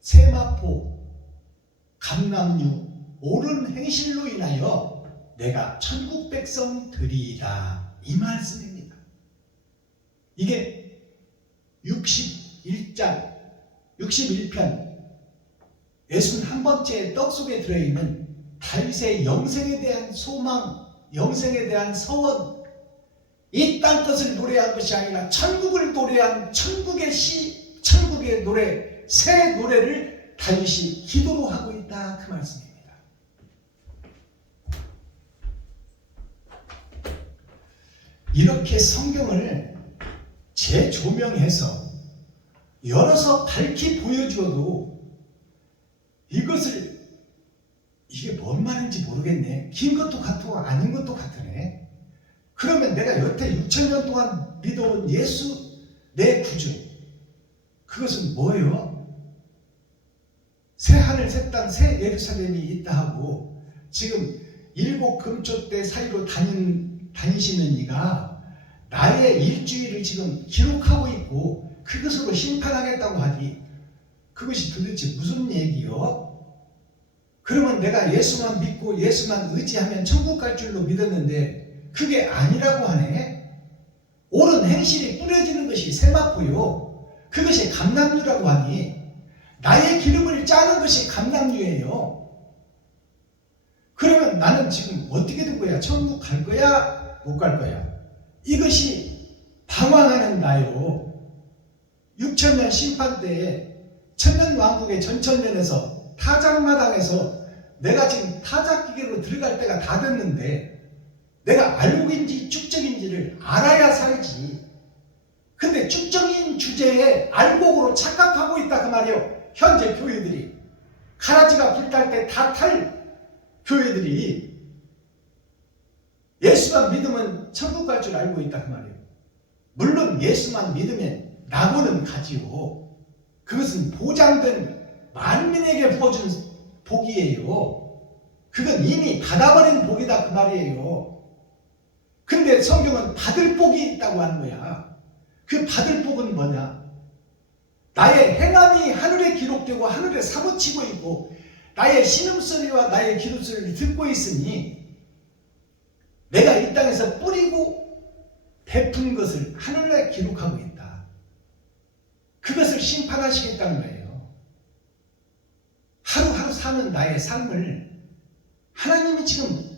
세마포, 감람류, 옳은 행실로 인하여 내가 천국 백성 되리이다. 이 말씀입니다. 이게 61장 61편 61번째 떡 속에 들어있는 다윗의 영생에 대한 소망, 영생에 대한 서원, 이 땅 것을 노래한 것이 아니라 천국을 노래한 천국의 시, 천국의 노래, 새 노래를 다윗이 기도로 하고 있다. 그 말씀입니다. 이렇게 성경을 재조명해서 열어서 밝히 보여주어도 이게 뭔 말인지 모르겠네. 긴 것도 같고 아닌 것도 같으네. 그러면 내가 여태 6,000년 동안 믿어온 예수 내 구주, 그것은 뭐예요? 새 하늘 새 땅 새 예루살렘이 있다 하고 지금 7 금초대 사이로 다니시는 이가 나의 일주일을 지금 기록하고 있고 그것으로 심판하겠다고 하니 그것이 도대체 무슨 얘기요? 그러면 내가 예수만 믿고 예수만 의지하면 천국 갈 줄로 믿었는데 그게 아니라고 하네. 옳은 행실이 뿌려지는 것이 세마포요. 그것이 감람류라고 하니 나의 기름을 짜는 것이 감람류예요. 그러면 나는 지금 어떻게 된 거야? 천국 갈 거야? 못 갈 거야? 이것이 방황하는 나요. 6,000년 심판 때에 천년왕국의 전천년에서 타작마당에서 내가 지금 타작기계로 들어갈 때가 다 됐는데 내가 알곡인지 쭉정인지를 알아야 살지. 근데 쭉정인 주제에 알곡으로 착각하고 있다 그 말이에요. 현재 교회들이 가라지가 불탈 때 다 탈 교회들이 예수만 믿으면 천국 갈 줄 알고 있다 그 말이에요. 물론 예수만 믿으면 낙원은 가지요. 그것은 보장된 만민에게 부어준 복이에요. 그건 이미 받아버린 복이다 그 말이에요. 근데 성경은 받을 복이 있다고 하는 거야. 그 받을 복은 뭐냐? 나의 행함이 하늘에 기록되고 하늘에 사무치고 있고 나의 신음소리와 나의 기도소리를 듣고 있으니 내가 이 땅에서 뿌리고 베푼 것을 하늘에 기록하고 있다. 그것을 심판하시겠다는 거예요. 하루하루 사는 나의 삶을 하나님이 지금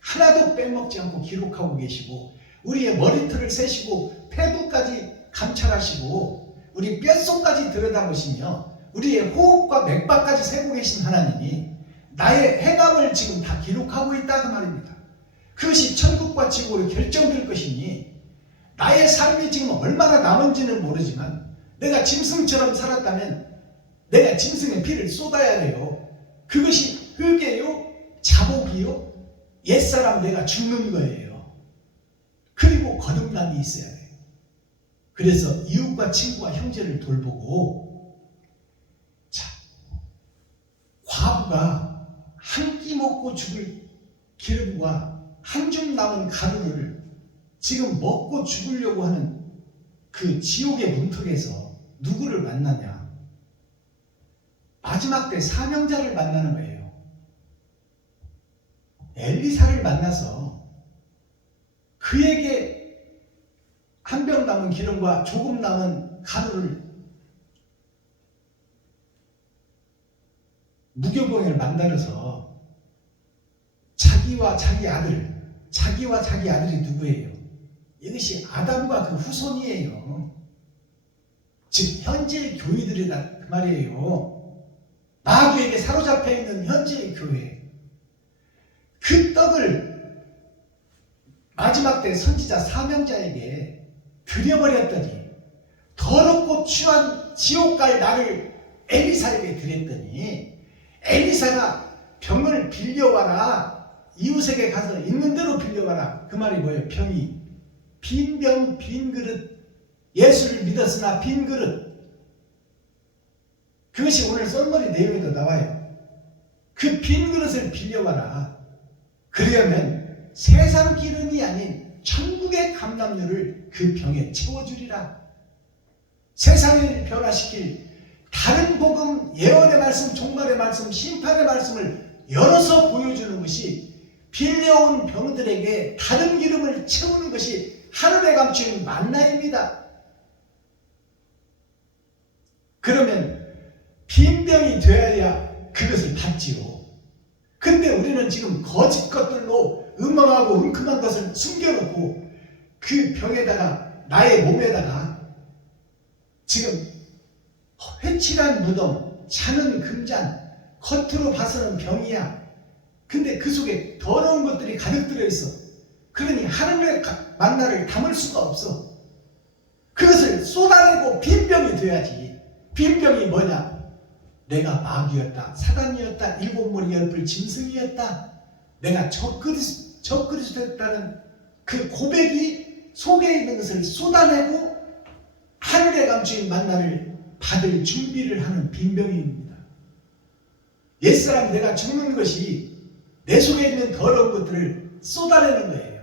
하나도 빼먹지 않고 기록하고 계시고 우리의 머리털을 세시고 폐부까지 감찰하시고 우리 뼛속까지 들여다보시며 우리의 호흡과 맥박까지 세고 계신 하나님이 나의 행함을 지금 다 기록하고 있다 그 말입니다. 그것이 천국과 지옥으로 결정될 것이니 나의 삶이 지금 얼마나 남은지는 모르지만 내가 짐승처럼 살았다면 내가 짐승의 피를 쏟아야 돼요. 그것이 흑이요 자복이요 옛사람 내가 죽는 거예요. 그리고 거듭남이 있어야 돼요. 그래서 이웃과 친구와 형제를 돌보고, 자, 과부가 한 끼 먹고 죽을 기름과 한 줌 남은 가루를 지금 먹고 죽으려고 하는 그 지옥의 문턱에서 누구를 만나냐? 마지막 때 사명자를 만나는 거예요. 엘리사를 만나서 그에게 한 병 남은 기름과 조금 남은 가루를 무교병을 만들어서 자기와 자기 아들이 누구예요? 이것이 아담과 그 후손이에요. 즉 현재의 교회들이다 그 말이에요. 마귀에게 사로잡혀 있는 현재의 교회. 그 떡을 마지막 때 선지자 사명자에게 드려버렸더니 더럽고 추한 지옥 갈 나를 엘리사에게 드렸더니 엘리사가 병을 빌려와라. 이웃에게 가서 있는 대로 빌려와라. 그 말이 뭐예요? 병이 빈 병, 빈 그릇. 예수를 믿었으나 빈 그릇. 그것이 오늘 썰머리 내용에도 나와요. 그 빈 그릇을 빌려와라. 그러면 세상 기름이 아닌 천국의 감람류를 그 병에 채워주리라. 세상을 변화시킬 다른 복음, 예언의 말씀, 종말의 말씀, 심판의 말씀을 열어서 보여주는 것이 빌려온 병들에게 다른 기름을 채우는 것이 하늘에 감추인 만나입니다. 그러면 빈 병이 되어야 그것을 받지요. 근데 우리는 지금 거짓 것들로 음험하고 은큼한 것을 숨겨놓고 그 병에다가 나의 몸에다가 지금 회칠한 무덤, 차는 금잔, 겉으로 봐서는 병이야. 근데 그 속에 더러운 것들이 가득 들어있어. 그러니 하늘의 만나를 담을 수가 없어. 그것을 쏟아내고 빈병이 돼야지. 빈병이 뭐냐? 내가 마귀였다, 사단이었다, 일곱 머리 열불 짐승이었다, 내가 적그리스도였다는 그 고백이 속에 있는 것을 쏟아내고 하늘에 감추인 만나를 받을 준비를 하는 빈병입니다. 옛사람 내가 죽는 것이 내 속에 있는 더러운 것들을 쏟아내는 거예요.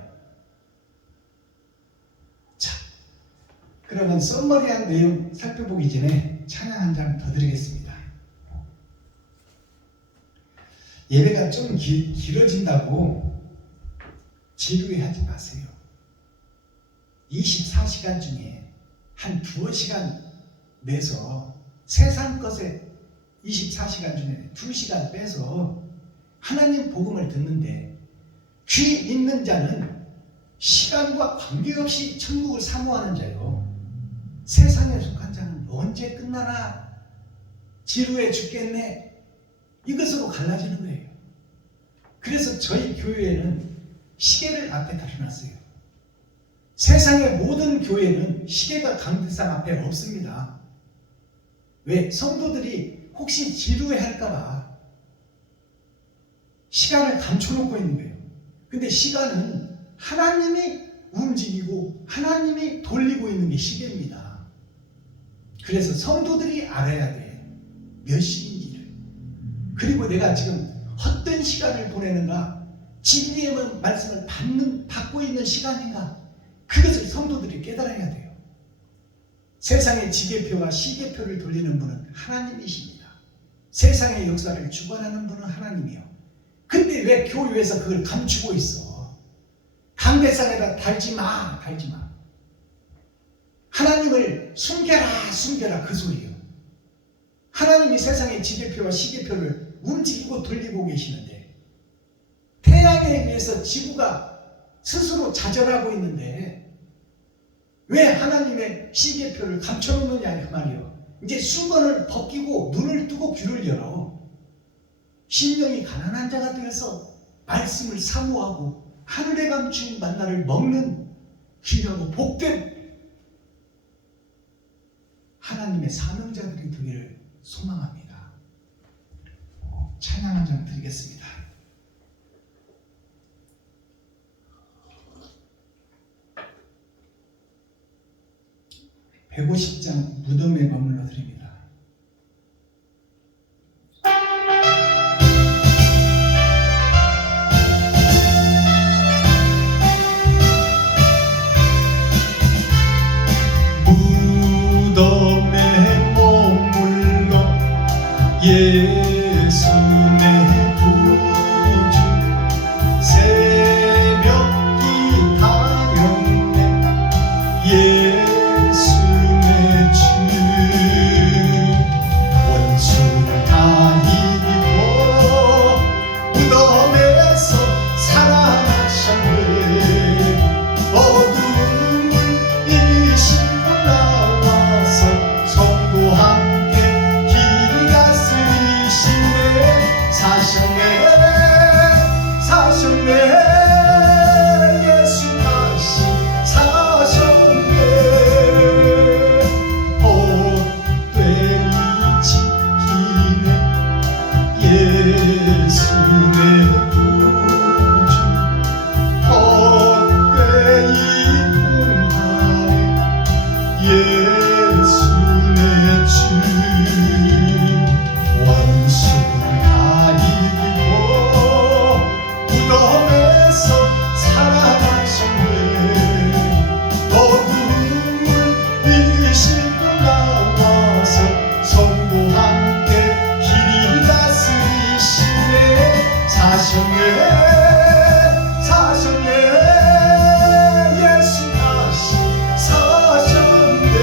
자, 그러면 썸머리한 내용 살펴보기 전에 찬양 한 장 더 드리겠습니다. 예배가 좀 길어진다고 지루해하지 마세요. 24시간 중에 한 두어 시간 내서 세상 것에 24시간 중에 2시간 빼서 하나님 복음을 듣는데 귀 있는 자는 시간과 관계없이 천국을 사모하는 자요. 세상에 속한 자는 언제 끝나나 지루해 죽겠네 이것으로 갈라지는 거예요. 그래서 저희 교회에는 시계를 앞에 달아놨어요. 세상의 모든 교회는 시계가 강대상 앞에 없습니다. 왜? 성도들이 혹시 지루해할까봐 시간을 감춰놓고 있는 거예요. 근데 시간은 하나님이 움직이고 하나님이 돌리고 있는 게 시계입니다. 그래서 성도들이 알아야 돼. 몇 시인지를. 그리고 내가 지금 헛된 시간을 보내는가? 진리의 말씀을 받고 있는 시간인가? 그것을 성도들이 깨달아야 돼요. 세상의 지계표와 시계표를 돌리는 분은 하나님이십니다. 세상의 역사를 주관하는 분은 하나님이요. 근데 왜 교회에서 그걸 감추고 있어? 강대상에다 달지 마. 하나님을 숨겨라 그 소리예요. 하나님이 세상의 지계표와 시계표를 움직이고 돌리고 계시는데 태양에 의해서 지구가 스스로 좌절하고 있는데 왜 하나님의 시계표를 감춰놓느냐 그 말이에요. 이제 수건을 벗기고 눈을 뜨고 귀를 열어. 심령이 가난한 자가 되어서 말씀을 사모하고 하늘에 감춘 만나를 먹는 귀하고 복된 하나님의 사명자들이 되기를 소망합니다. 찬양 한 장 드리겠습니다. (150장) 무덤에 머물러 드립니다. 무덤에 머물러 예수 내 구주 새벽이 타령네 예수 내 주 원수를 다 이기고 무덤에서 살아나셨네 어둠을 이기시고 나와서 성도와 함께 길을 다스리시네 사셨네 사셨네 예수 다시 사셨네 헛되이 지키네 예수 내 구주 헛되이 통하네 예수 내 주 원수를 다 이기고 무덤에서 살아나셨네 어둠을 이기시고 나와서 성도와 함께 길이 다스리시네 사셨네 사셨네 예수 다시 사셨네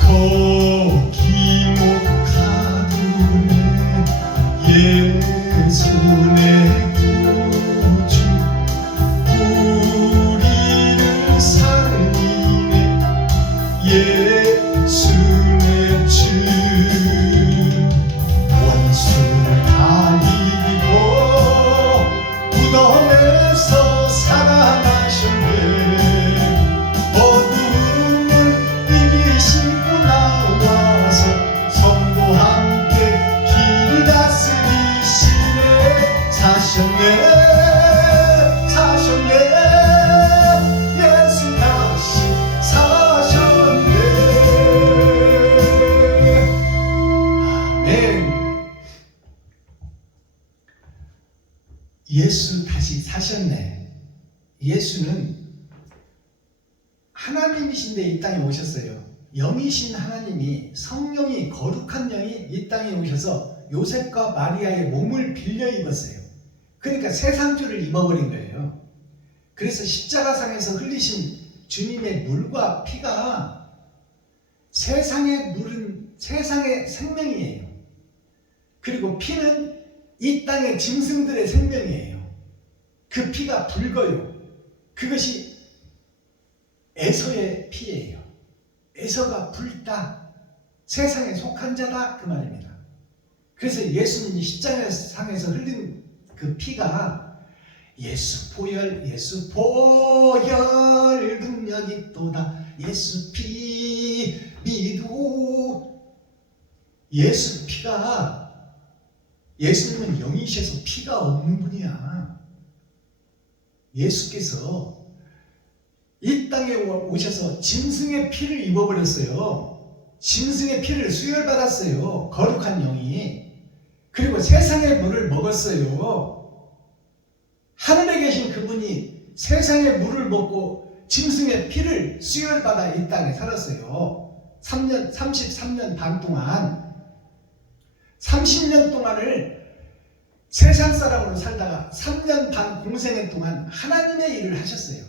거기 못 가두네 예수 내 구주 우리를 살리네 예수 내 주 원수를 다 이기고 무덤에서 살아나셨네 어둠을 이기시고 나와서 성도와 함께 길을 다스리시네 사셨네 사셨네 예수 다시 사셨네 아멘 예수 다시 사셨네 예수는 하나님이신데 이 땅에 오셨어요. 영이신 하나님이 성령이 거룩한 영이 이 땅에 오셔서 요셉과 마리아의 몸을 빌려 입었어요. 그러니까 세상주를 입어버린 거예요. 그래서 십자가상에서 흘리신 주님의 물과 피가 세상의 물은 세상의 생명이에요. 그리고 피는 이 땅의 짐승들의 생명이에요. 그 피가 붉어요. 그것이 에서의 피예요. 에서가 붉다. 세상에 속한 자다. 그 말입니다. 그래서 예수님이 십자가상에서 흘린 그 피가 예수 보혈 능력이 있도다. 예수 피 믿고 예수 피가 예수님은 영이셔서 피가 없는 분이야. 예수께서 이 땅에 오셔서 짐승의 피를 입어버렸어요. 짐승의 피를 수혈받았어요. 거룩한 영이. 그리고 세상의 물을 먹었어요. 하늘에 계신 그분이 세상의 물을 먹고 짐승의 피를 수혈받아 이 땅에 살았어요. 33년 반 동안 30년 동안을 세상 사람으로 살다가 3년 반 공생애 동안 하나님의 일을 하셨어요.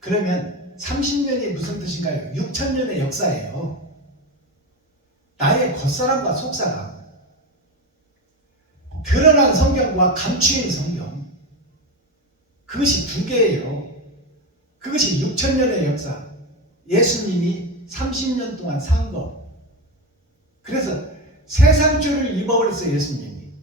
그러면 30년이 무슨 뜻인가요? 6,000년의 역사예요. 나의 겉사람과 속사람, 드러난 성경과 감추인 성경, 그것이 두 개예요. 그것이 6,000년의 역사. 예수님이 30년 동안 산 거. 그래서 세상죄를 입어버렸어요, 예수님이.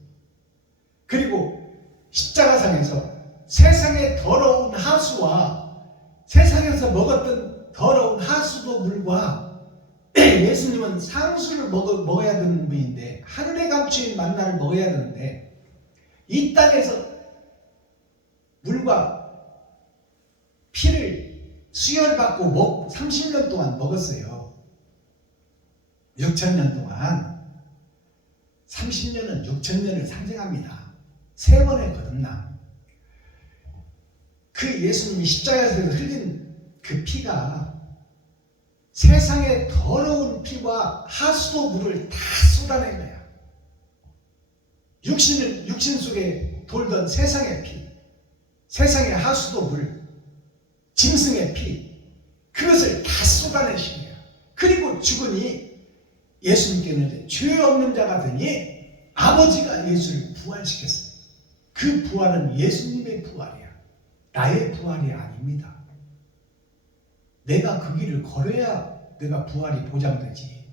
그리고 십자가상에서 세상의 더러운 하수와 세상에서 먹었던 더러운 하수도물과 예수님은 상수를 먹어야 되는 분인데, 하늘에 감추인 만나를 먹어야 되는데, 이 땅에서 물과 피를 수혈받고 30년 동안 먹었어요. 6,000년 동안. 30년은 6,000년을 상징합니다. 세 번의 거듭남. 그 예수님이 십자가에서 흘린 그 피가 세상의 더러운 피와 하수도 물을 다 쏟아낸 거야. 육신 속에 돌던 세상의 피, 세상의 하수도 물, 짐승의 피, 그것을 다 쏟아내신 거야. 그리고 죽으니 예수님께는 죄 없는 자가 되니 아버지가 예수를 부활시켰어요. 그 부활은 예수님의 부활이야. 나의 부활이 아닙니다. 내가 그 길을 걸어야 내가 부활이 보장되지.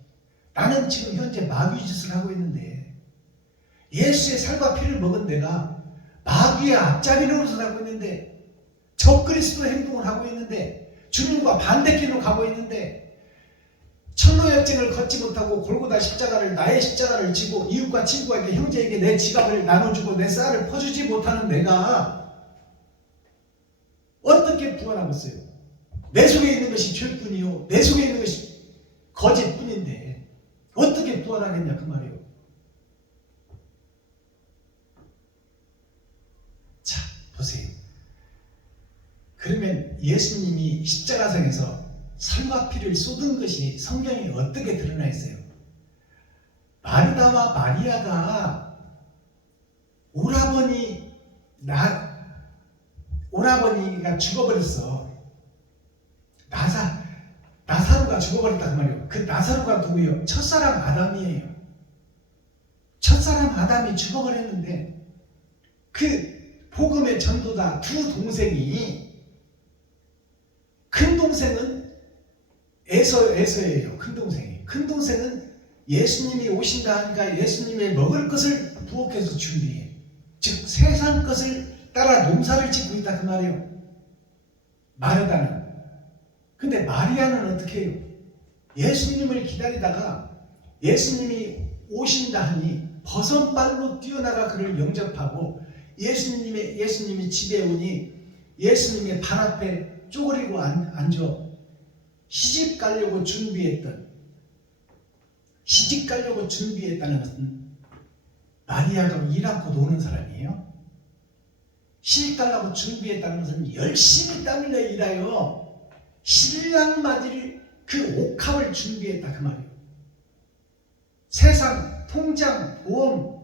나는 지금 현재 마귀 짓을 하고 있는데, 예수의 살과 피를 먹은 내가 마귀의 앞자리 노릇을 하고 있는데, 적그리스도 행동을 하고 있는데, 주님과 반대길로 가고 있는데, 천로역쟁을 걷지 못하고 골고다 십자가를, 나의 십자가를 지고 이웃과 친구에게, 형제에게 내 지갑을 나눠주고 내 쌀을 퍼주지 못하는 내가 어떻게 부활하겠어요? 내 속에 있는 것이 죄뿐이요, 내 속에 있는 것이 거짓뿐인데 어떻게 부활하겠냐 그 말이에요. 자, 보세요. 그러면 예수님이 십자가상에서 살과 피를 쏟은 것이 성경에 어떻게 드러나 있어요? 마르다와 마리아가 오라버니가 죽어버렸어. 나사로가 죽어버렸단 말이에요. 그 나사로가 누구예요? 첫사람 아담이에요. 첫사람 아담이 죽어버렸는데, 그 복음의 전도자 두 동생이, 큰 동생은 에서예요. 큰 동생이. 큰 동생은 예수님이 오신다 하니까 예수님의 먹을 것을 부엌에서 준비해. 즉 세상 것을 따라 농사를 짓고 있다 그 말이에요. 마르다는. 근데 마리아는 어떻게 해요? 예수님을 기다리다가 예수님이 오신다 하니 버선발로 뛰어나가 그를 영접하고, 예수님이 집에 오니 예수님의 발 앞에 쪼그리고 앉아 시집 가려고 준비했다는 것은, 마리아가 일 않고 노는 사람이에요. 시집 가려고 준비했다는 것은 열심히 땀 흘려 일하여 신랑 맞을 그 옥합을 준비했다 그 말이에요. 세상, 통장, 보험,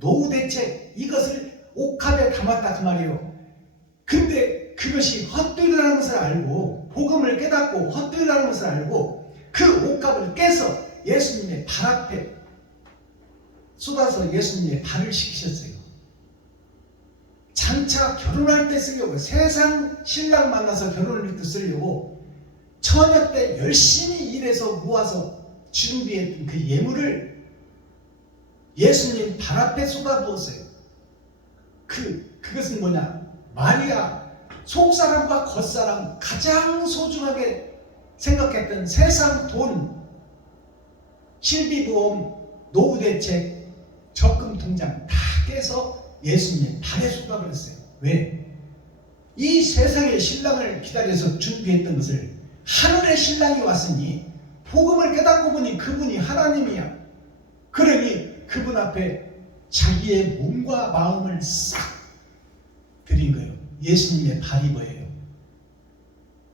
노후 대책, 이것을 옥합에 담았다 그 말이에요. 근데 그것이 헛되다는 것을 알고, 복음을 깨닫고 헛되다는 것을 알고 그 옥합을 깨서 예수님의 발 앞에 쏟아서 예수님의 발을 씻기셨어요. 장차 결혼할 때 쓰려고, 세상 신랑 만나서 결혼할 때 쓰려고 처녀 때 열심히 일해서 모아서 준비했던 그 예물을 예수님 발 앞에 쏟아부었어요. 그것은 뭐냐? 마리아, 속사람과 겉사람, 가장 소중하게 생각했던 세상 돈, 실비보험, 노후대책, 적금 통장 다 깨서 예수님 발에 쏟아버렸어요. 왜? 이 세상의 신랑을 기다려서 준비했던 것을 하늘의 신랑이 왔으니, 복음을 깨닫고 보니 그분이 하나님이야. 그러니 그분 앞에 자기의 몸과 마음을 싹 드린 거예요. 예수님의 발이 뭐예요?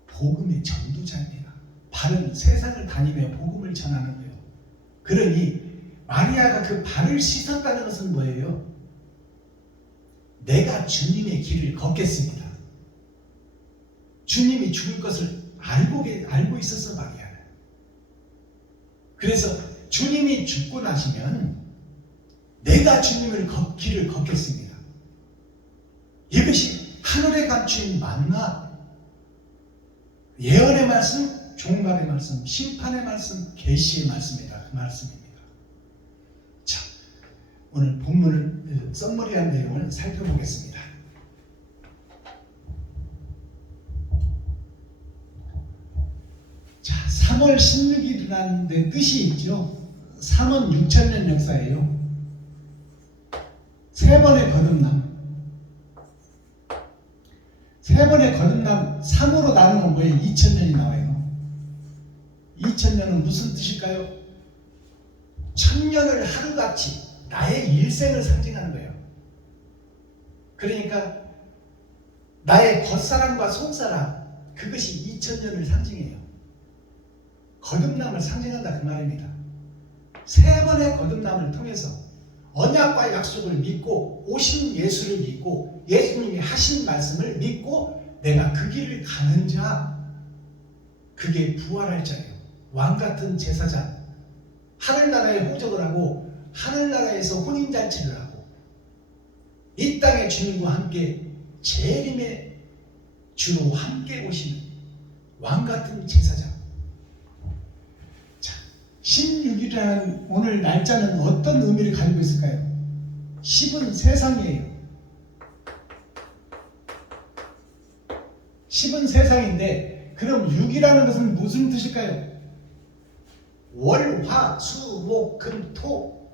복음의 전도자입니다. 발은 세상을 다니며 복음을 전하는 거예요. 그러니 마리아가 그 발을 씻었다는 것은 뭐예요? 내가 주님의 길을 걷겠습니다. 주님이 죽을 것을 알고 있었어 마리아는. 그래서 주님이 죽고 나시면 내가 주님을 길을 걷겠습니다. 이것이 하나님 하늘에 감추인 만나, 예언의 말씀, 종말의 말씀, 심판의 말씀, 계시의 말씀이다. 그 말씀입니다. 자, 오늘 본문을 썸머리한 내용을 살펴보겠습니다. 자, 3월 16일이라는 데 뜻이 있죠. 3은 6천년 역사예요. 세 번의 거듭남. 세 번의 거듭남 3으로 나누면 뭐예요? 2000년이 나와요. 2000년은 무슨 뜻일까요? 1000년을 하루같이 나의 일생을 상징하는 거예요. 그러니까 나의 겉사람과 속사람, 그것이 2000년을 상징해요. 거듭남을 상징한다 그 말입니다. 세 번의 거듭남을 통해서 언약과 약속을 믿고 오신 예수를 믿고 예수님이 하신 말씀을 믿고 내가 그 길을 가는 자, 그게 부활할 자예요. 왕같은 제사장, 하늘나라에 호적을 하고 하늘나라에서 혼인잔치를 하고 이 땅의 주님과 함께 재림의 주로 함께 오시는 왕같은 제사장. 자, 16일이라는 오늘 날짜는 어떤 의미를 가지고 있을까요? 10은 세상이에요. 10은 세상인데 그럼 6이라는 것은 무슨 뜻일까요? 월, 화, 수, 목, 금, 토.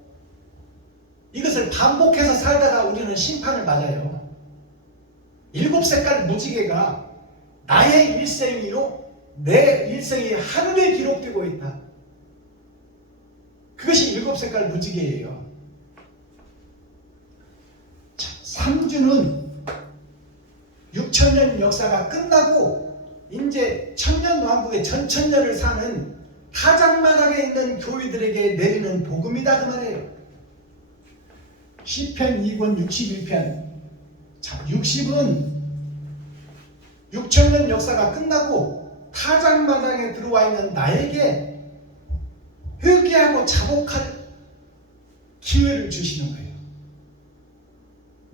이것을 반복해서 살다가 우리는 심판을 맞아요. 7색깔 무지개가 나의 일생이요, 내 일생이 하늘에 기록되고 있다. 그것이 7색깔 무지개예요. 자, 3주는 6천년 역사가 끝나고 이제 천년왕국의 전천년을 사는 타작마당에 있는 교회들에게 내리는 복음이다 그 말이에요. 시편 2권 61편. 자, 60은 6천년 역사가 끝나고 타작마당에 들어와 있는 나에게 회개하고 자복할 기회를 주시는 거예요.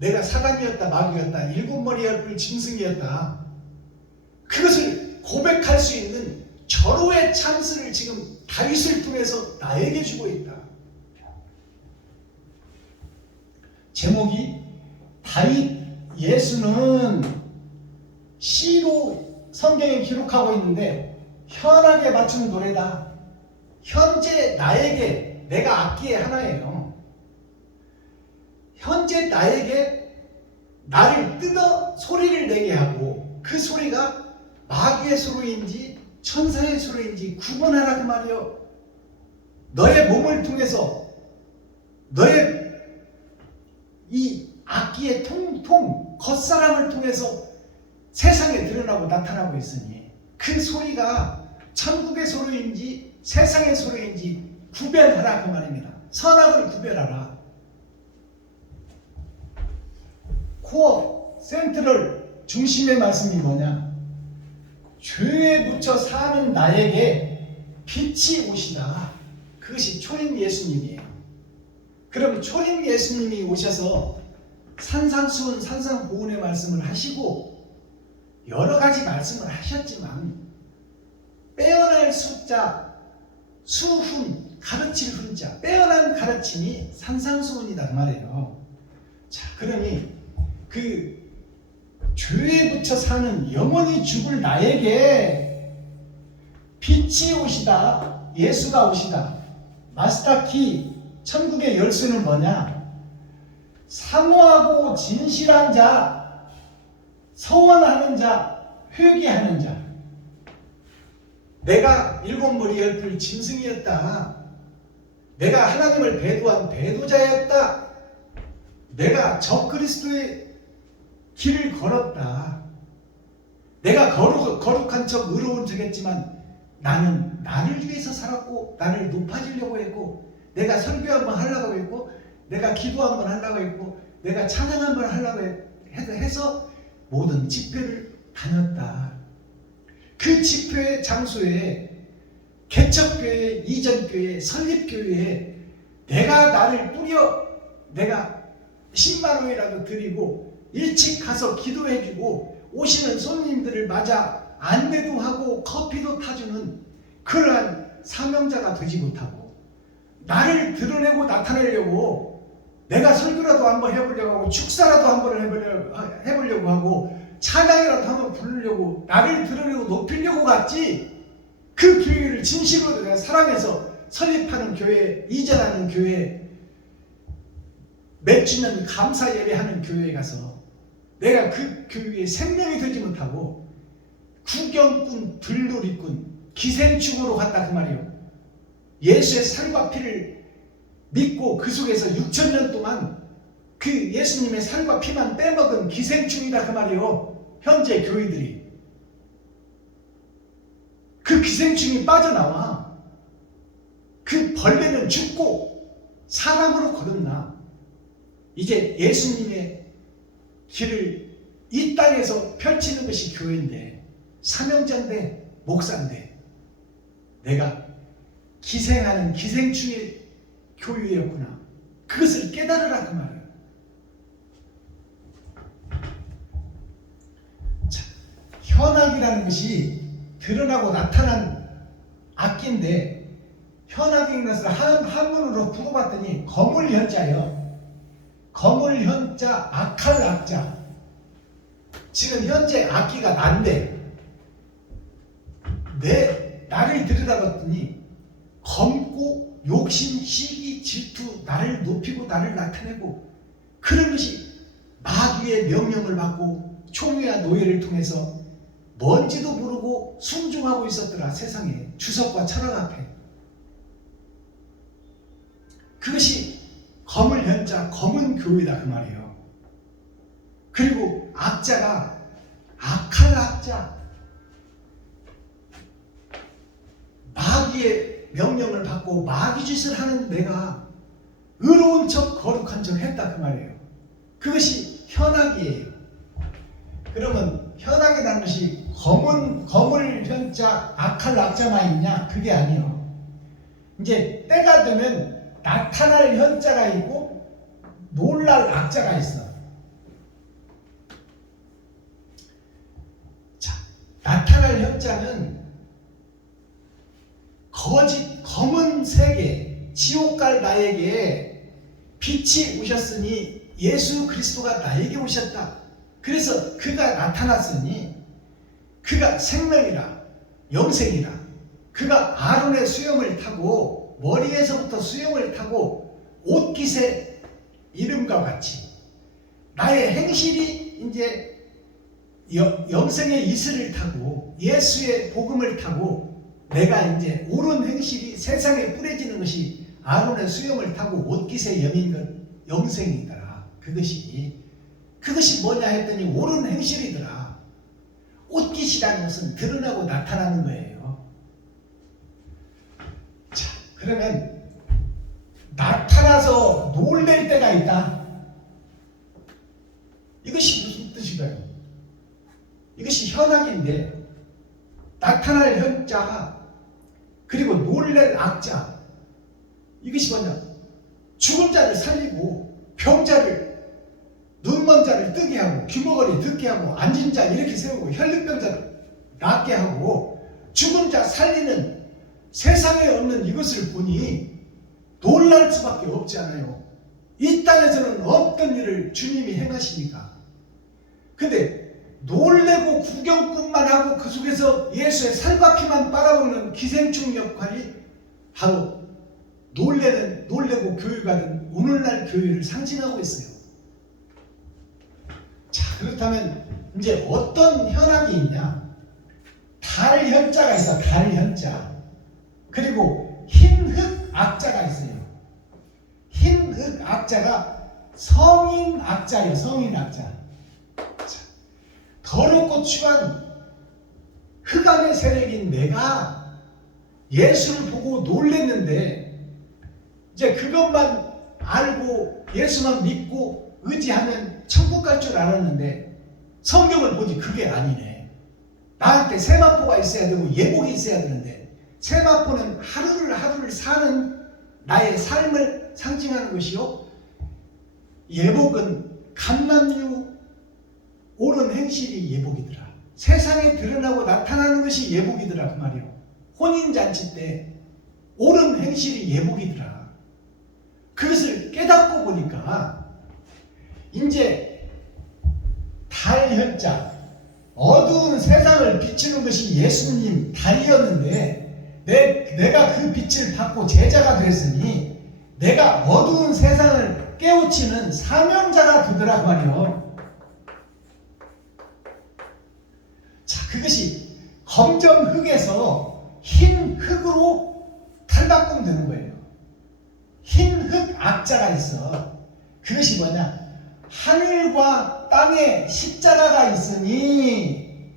내가 사람이었다, 마귀였다, 7머리 10뿔 짐승이었다. 그것을 고백할 수 있는 절호의 찬스를 지금 다윗을 통해서 나에게 주고 있다. 제목이 다윗 예수는 시로 성경에 기록하고 있는데 현악에 맞춘 노래다. 현재 나에게, 내가 악기의 하나예요. 현재 나에게 나를 뜯어 소리를 내게 하고 그 소리가 마귀의 소리인지 천사의 소리인지 구분하라 그 말이요. 너의 몸을 통해서 너의 이 악기의 통통 겉사람을 통해서 세상에 드러나고 나타나고 있으니 그 소리가 천국의 소리인지 세상의 소리인지 구별하라 그 말입니다. 선악을 구별하라. 코어 센트럴 중심의 말씀이 뭐냐? 죄에 묻혀 사는 나에게 빛이 오시다. 그것이 초림 예수님이에요. 그럼 초림 예수님이 오셔서 산상수훈 산상보훈의 말씀을 하시고 여러 가지 말씀을 하셨지만 빼어날 숫자, 수훈, 가르칠 훈자, 빼어난 가르침이 산상수훈이다 그 말이에요. 자, 그러니 그 죄에 붙여 사는 영원히 죽을 나에게 빛이 오시다. 예수가 오시다. 마스터키 천국의 열쇠는 뭐냐? 사모하고 진실한 자, 서원하는 자, 회개하는 자. 내가 7머리 10뿔 짐승이었다. 내가 하나님을 배도한 배도자였다. 내가 적그리스도의 길을 걸었다. 내가 거룩한 척 의로운 척 했지만 나는 나를 위해서 살았고 나를 높아지려고 했고 내가 설교 한번 하려고 했고 내가 기도 한번 하려고 했고 내가 찬양 한번 하려고 해서 모든 집회를 다녔다. 그 집회의 장소에 개척교회, 이전교회, 설립교회에 내가 나를 뿌려 내가 10만 원이라도 드리고 일찍 가서 기도해주고 오시는 손님들을 맞아 안내도 하고 커피도 타주는 그러한 사명자가 되지 못하고 나를 드러내고 나타내려고 내가 설교라도 한번 해보려고 하고 축사라도 한번 해보려고 하고 찬양이라도 한번 부르려고 나를 드러내고 높이려고 갔지, 그 교회를 진심으로 내가 사랑해서 설립하는 교회, 이전하는 교회, 몇 주년 감사 예배하는 교회에 가서 내가 그 교회에 생명이 되지 못하고 구경꾼, 들놀이꾼, 기생충으로 갔다 그 말이에요. 예수의 살과 피를 믿고 그 속에서 6,000년 동안 그 예수님의 살과 피만 빼먹은 기생충이다 그 말이에요. 현재 교회들이. 그 기생충이 빠져나와 그 벌레는 죽고 사람으로 거듭나 이제 예수님의 길을 이 땅에서 펼치는 것이 교회인데, 사명자인데, 목사인데, 내가 기생하는 기생충의 교회였구나. 그것을 깨달으라 그 말이에요. 자, 현악이라는 것이 드러나고 나타난 악기인데, 현악인 것을 한문으로 풀어봤더니 거물현자예요. 거물현자, 악할 악자. 지금 현재 악기가 난데 나를 들여다봤더니 검고 욕심, 시기, 질투, 나를 높이고 나를 나타내고 그런 것이 마귀의 명령을 받고 총회와 노예를 통해서 뭔지도 모르고 순종하고 있었더라. 세상에 주석과 철학 앞에. 그것이 검을 현자, 검은 교회다 그 말이에요. 그리고 악자가 악할 악자, 마귀의 명령을 받고 마귀 짓을 하는 내가 의로운 척 거룩한 척 했다 그 말이에요. 그것이 현악이에요. 그러면 현악이라는 것이 검을 현자, 악할 악자만 있냐? 그게 아니에요. 이제 때가 되면 나타날 현자가 있고 놀랄 악자가 있어. 자, 나타날 현자는 거짓 검은 세계, 지옥 갈 나에게 빛이 오셨으니 예수 그리스도가 나에게 오셨다. 그래서 그가 나타났으니 그가 생명이라, 영생이라. 그가 아론의 수염을 타고 머리에서부터 수염을 타고 옷깃의 이름과 같이 나의 행실이 이제 영생의 이슬을 타고 예수의 복음을 타고 내가 이제 옳은 행실이 세상에 뿌려지는 것이 아론의 수염을 타고 옷깃의 염인 것, 영생이더라. 그것이 뭐냐 했더니 옳은 행실이더라. 옷깃이라는 것은 드러나고 나타나는 거예요. 자, 그러면 나타나서 놀랄 때가 있다. 이것이 무슨 뜻인가요? 이것이 현악인데 나타날 현자 그리고 놀랄 악자, 이것이 뭐냐? 죽은 자를 살리고 병자를, 눈먼 자를 뜨게 하고 귀머거리 듣게 하고 앉은 자 이렇게 세우고 혈류병자를 낫게 하고 죽은 자 살리는 세상에 없는 이것을 보니 놀랄 수밖에 없지 않아요. 이 땅에서는 없던 일을 주님이 행하시니까. 근데 놀래고 구경꾼만 하고 그 속에서 예수의 살과 피만 빨아먹는 기생충 역할이 바로 놀래고 교회가 된 오늘날 교회를 상징하고 있어요. 자, 그렇다면 이제 어떤 현악이 있냐? 달 현자가 있어. 달 현자. 그리고 흰흑 악자가 있어요. 흰흑 악자가 성인 악자예요. 성인 악자. 자, 더럽고 추한 흑암의 세력인 내가 예수를 보고 놀랬는데 이제 그것만 알고 예수만 믿고 의지하면 천국 갈 줄 알았는데 성경을 보니 그게 아니네. 나한테 세마포가 있어야 되고 예복이 있어야 되는데 세마포는 하루를 사는 나의 삶을 상징하는 것이요, 예복은 감남류 옳은 행실이 예복이더라. 세상에 드러나고 나타나는 것이 예복이더라 그 말이요. 혼인잔치 때 옳은 행실이 예복이더라. 그것을 깨닫고 보니까 이제 달혈자, 어두운 세상을 비추는 것이 예수님 달이었는데 내가 그 빛을 받고 제자가 됐으니 내가 어두운 세상을 깨우치는 사명자가 되더라 그 말이요. 자, 그것이 검정 흙에서 흰 흙으로 탈바꿈 되는 거예요. 흰 흙 악자가 있어. 그것이 뭐냐? 하늘과 땅에 십자가가 있으니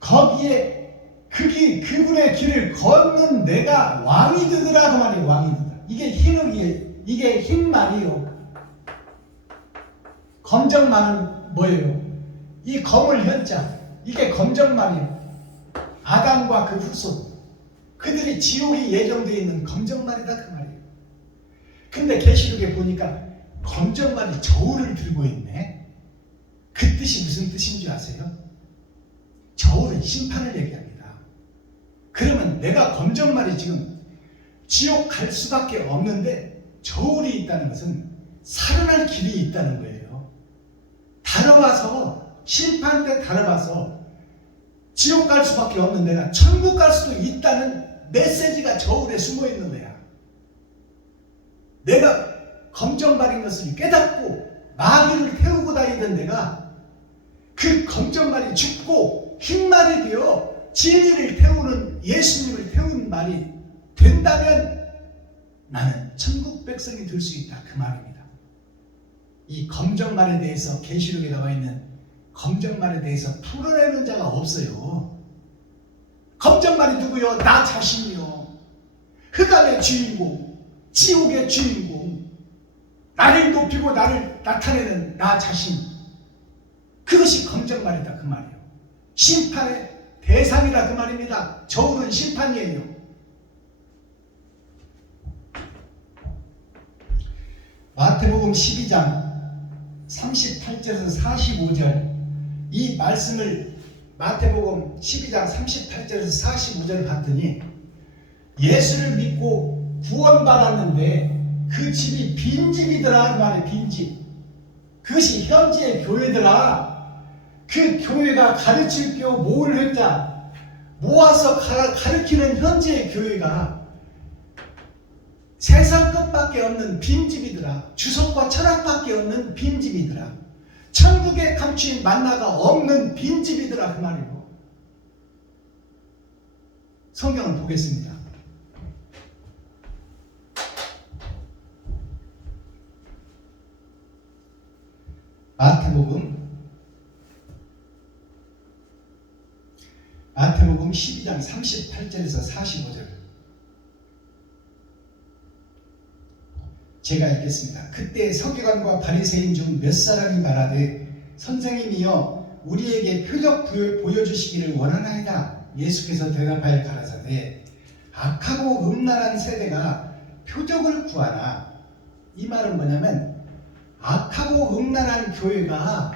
거기에 그분의 길을 걷는 내가 왕이 되더라 그 말이에요. 왕이 되더라. 이게 흰 흙이에요. 이게 흰 말이요. 검정말은 뭐예요? 이 검을 현자, 이게 검정말이에요. 아담과 그 후손, 그들이 지옥이 예정되어 있는 검정말이다 그 말이에요. 근데 계시록에 보니까 검정말이 저울을 들고 있네. 그 뜻이 무슨 뜻인 줄 아세요? 저울은 심판을 얘기합니다. 그러면 내가 검정말이 지금 지옥 갈 수밖에 없는데 저울이 있다는 것은 살아날 길이 있다는 거예요. 다뤄봐서 심판 때 다뤄봐서 지옥 갈 수밖에 없는 내가 천국 갈 수도 있다는 메시지가 저울에 숨어 있는 거야. 내가 검정말인 것을 깨닫고 마귀를 태우고 다니던 내가 그 검정말이 죽고 흰말이 되어 진리를 태우는 예수님을 태우는 말이 된다면 나는 천국 백성이 될 수 있다 그 말입니다. 이 검정말에 대해서 계시록에 나와 있는 검정말에 대해서 풀어내는 자가 없어요. 검정말이 누구요? 나 자신이요. 흑암의 주인공, 지옥의 주인공, 나를 높이고 나를 나타내는 나 자신, 그것이 검정말이다 그 말이에요. 심판의 대상이다 그 말입니다. 저울은 심판이에요. 마태복음 12장 38절에서 45절, 이 말씀을 마태복음 12장 38절에서 45절을 봤더니 예수를 믿고 구원받았는데 그 집이 빈집이더라 그 말이에요. 빈집. 그것이 현지의 교회더라. 그 교회가 가르칠 교 모을 회자 모아서 가르치는 현지의 교회가 세상 끝밖에 없는 빈집이더라. 주석과 철학밖에 없는 빈집이더라. 천국에 감추인 만나가 없는 빈집이더라 그 말이고. 성경을 보겠습니다. 마태복음 12장 38절에서 45절 제가 읽겠습니다. 그때 서기관과 바리새인 중 몇 사람이 말하되 선생님이여 우리에게 표적 보여주시기를 원하나이다. 예수께서 대답하여 가라사대 악하고 음란한 세대가 표적을 구하나. 이 말은 뭐냐면 악하고 음란한 교회가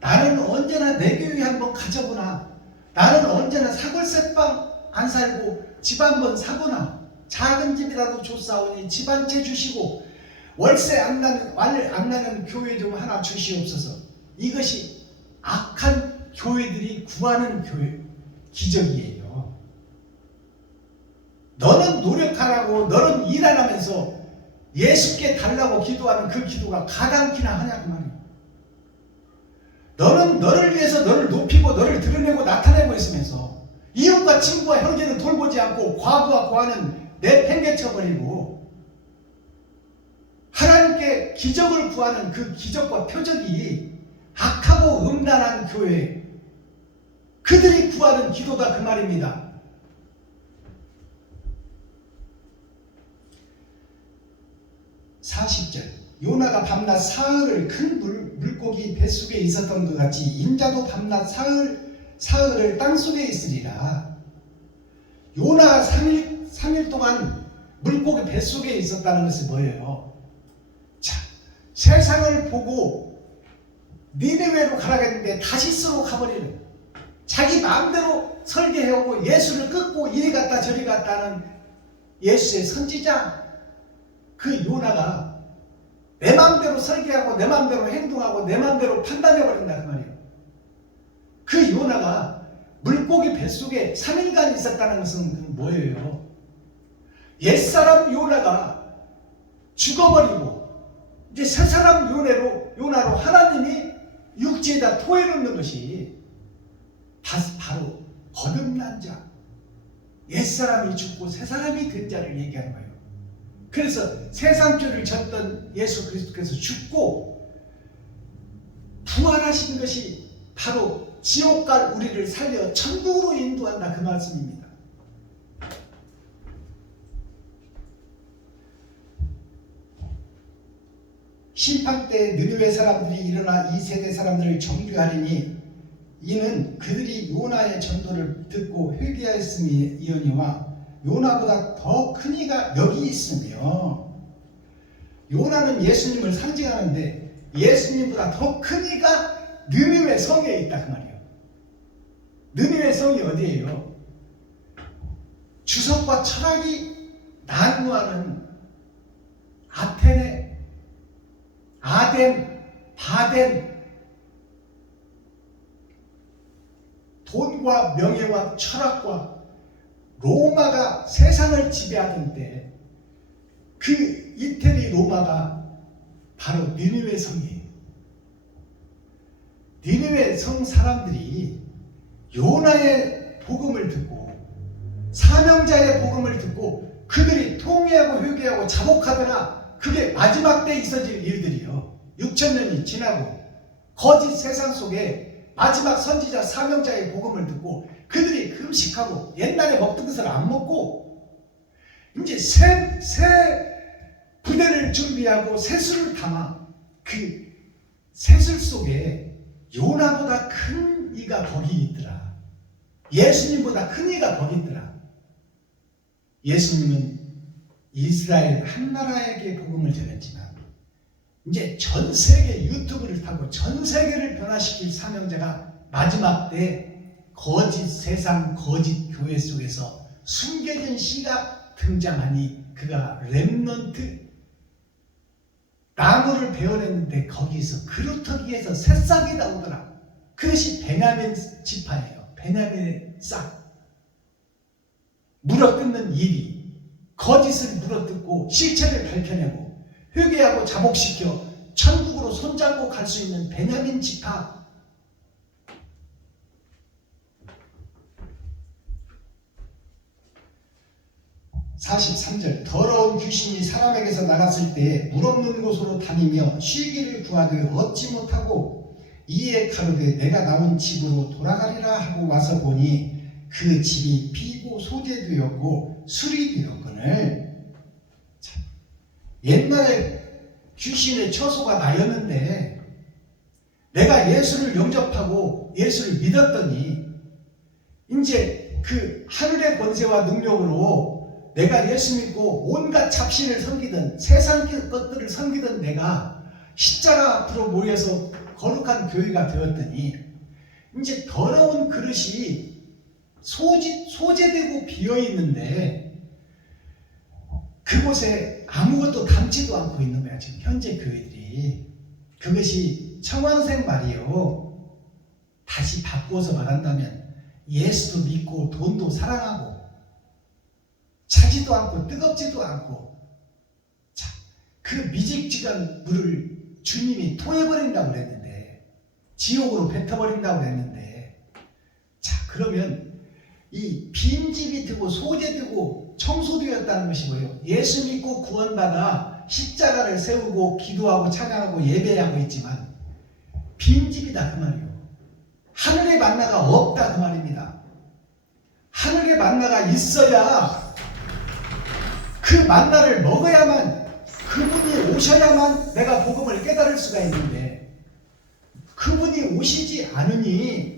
나는 언제나 내 교회 한번 가져보나, 나는 언제나 사골세빵 안 살고 집 한번 사보나, 작은 집이라도 줬사오니 집 한 채 주시고 월세 안 나는 교회 좀 하나 주시옵소서. 이것이 악한 교회들이 구하는 교회 기적이에요. 너는 노력하라고, 너는 일 안 하면서 예수께 달라고 기도하는 그 기도가 가당키나 하냐 그 말이에요. 너는 너를 위해서 너를 높이고 너를 드러내고 나타내고 있으면서 이웃과 친구와 형제는 돌보지 않고 과부와 고아는 내팽개쳐버리고 하나님께 기적을 구하는 그 기적과 표적이 악하고 음란한 교회, 그들이 구하는 기도다 그 말입니다. 요나가 밤낮 사흘을 큰 물고기 뱃속에 있었던 것 같이 인자도 밤낮 사흘을 땅속에 있으리라. 요나가 3일 동안 물고기 뱃속에 있었다는 것은 뭐예요? 자, 세상을 보고 니느웨로 가라고 했는데 다시스로 가버리는 거예요. 자기 마음대로 설계해오고 예수를 끊고 이리 갔다 저리 갔다 하는 예수의 선지자 그 요나가 내 마음대로 설계하고 내 마음대로 행동하고 내 마음대로 판단해버린다 그 말이에요. 그 요나가 물고기 뱃속에 3일간 있었다는 것은 뭐예요? 옛사람 요나가 죽어버리고 이제 새사람 요나로 하나님이 육지에다 토해놓는 것이 바로 거듭난 자, 옛사람이 죽고 새사람이 된 자를 얘기하는 거예요. 그래서 세상죄를 졌던 예수 그리스도께서 죽고 부활하신 것이 바로 지옥 갈 우리를 살려 천국으로 인도한다 그 말씀입니다. 심판 때 느느웨 사람들이 일어나 이 세대 사람들을 정죄하리니 이는 그들이 요나의 전도를 듣고 회개하였음이니와 요나보다 더 큰 이가 여기 있으며 요나는 예수님을 상징하는데 예수님보다 더 큰 이가 느느웨 성에 있다 그 말이에요. 느느웨 성이 어디예요? 주석과 철학이 난무하는 아테네, 아덴, 바덴, 돈과 명예와 철학과 로마가 세상을 지배하던 때 그 이태리 로마가 바로 니느웨 성이에요. 니느웨 성 사람들이 요나의 복음을 듣고 사명자의 복음을 듣고 그들이 통회하고 회개하고 자복하더라. 그게 마지막 때 있어질 일들이요. 6,000년이 지나고 거짓 세상 속에 마지막 선지자 사명자의 복음을 듣고 그들이 금식하고 옛날에 먹던 것을 안 먹고 이제 새 부대를 준비하고 새술을 담아 그 새술 속에 요나보다 큰 이가 거기 있더라. 예수님보다 큰 이가 거기 있더라. 예수님은 이스라엘 한 나라에게 복음을 전했지만 이제 전 세계 유튜브를 타고 전 세계를 변화시킬 사명자가 마지막 때 거짓 세상 거짓 교회 속에서 숨겨진 씨가 등장하니 그가 렘넌트 나무를 베어냈는데 거기서 그루터기에서 새싹이 나오더라. 그것이 베냐민 지파예요. 베냐민의 싹. 물어뜯는 일이 거짓을 물어뜯고 실체를 밝혀내고 회개하고 자복시켜 천국으로 손잡고 갈 수 있는 베냐민 지파. (43절) 더러운 귀신이 사람에게서 나갔을 때 물 없는 곳으로 다니며 쉬기를 구하되 얻지 못하고 이에 가로되 내가 나온 집으로 돌아가리라 하고 와서 보니 그 집이 비고 소재되었고 술이 되었거늘. 옛날에 귀신의 처소가 나였는데 내가 예수를 영접하고 예수를 믿었더니 이제 그 하늘의 권세와 능력으로 내가 예수 믿고 온갖 잡신을 섬기던 세상 것들을 섬기던 내가 십자가 앞으로 모여서 거룩한 교회가 되었더니 이제 더러운 그릇이 소재되고 비어있는데 그곳에 아무것도 담지도 않고 있는 거야 지금 현재 교회들이. 그것이 청원생 말이요. 다시 바꿔서 말한다면 예수도 믿고 돈도 사랑하고 차지도 않고 뜨겁지도 않고 자, 그 미직지간 물을 주님이 토해버린다고 그랬는데 지옥으로 뱉어버린다고 그랬는데 자 그러면 이 빈집이 되고 소재되고 청소되었다는 것이 뭐예요? 예수 믿고 구원받아 십자가를 세우고 기도하고 찬양하고 예배하고 있지만 빈집이다 그 말이에요. 하늘의 만나가 없다 그 말입니다. 하늘의 만나가 있어야 그 만나를 먹어야만 그분이 오셔야만 내가 복음을 깨달을 수가 있는데 그분이 오시지 않으니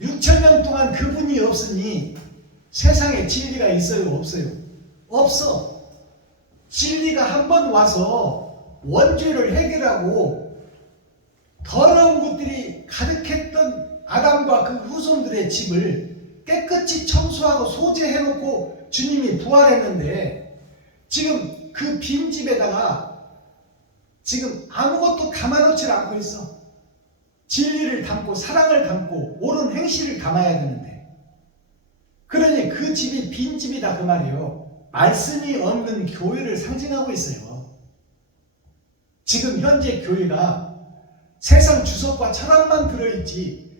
6,000년 동안 그분이 없으니 세상에 진리가 있어요? 없어요? 없어. 진리가 한 번 와서 원죄를 해결하고 더러운 것들이 가득했던 아담과 그 후손들의 집을 깨끗이 청소하고 소재해놓고 주님이 부활했는데, 지금 그 빈집에다가 지금 아무것도 담아놓지 않고 있어. 진리를 담고 사랑을 담고 옳은 행실을 담아야 되는데, 그러니 그 집이 빈집이다 그 말이에요. 말씀이 없는 교회를 상징하고 있어요. 지금 현재 교회가 세상 주석과 철학만 들어있지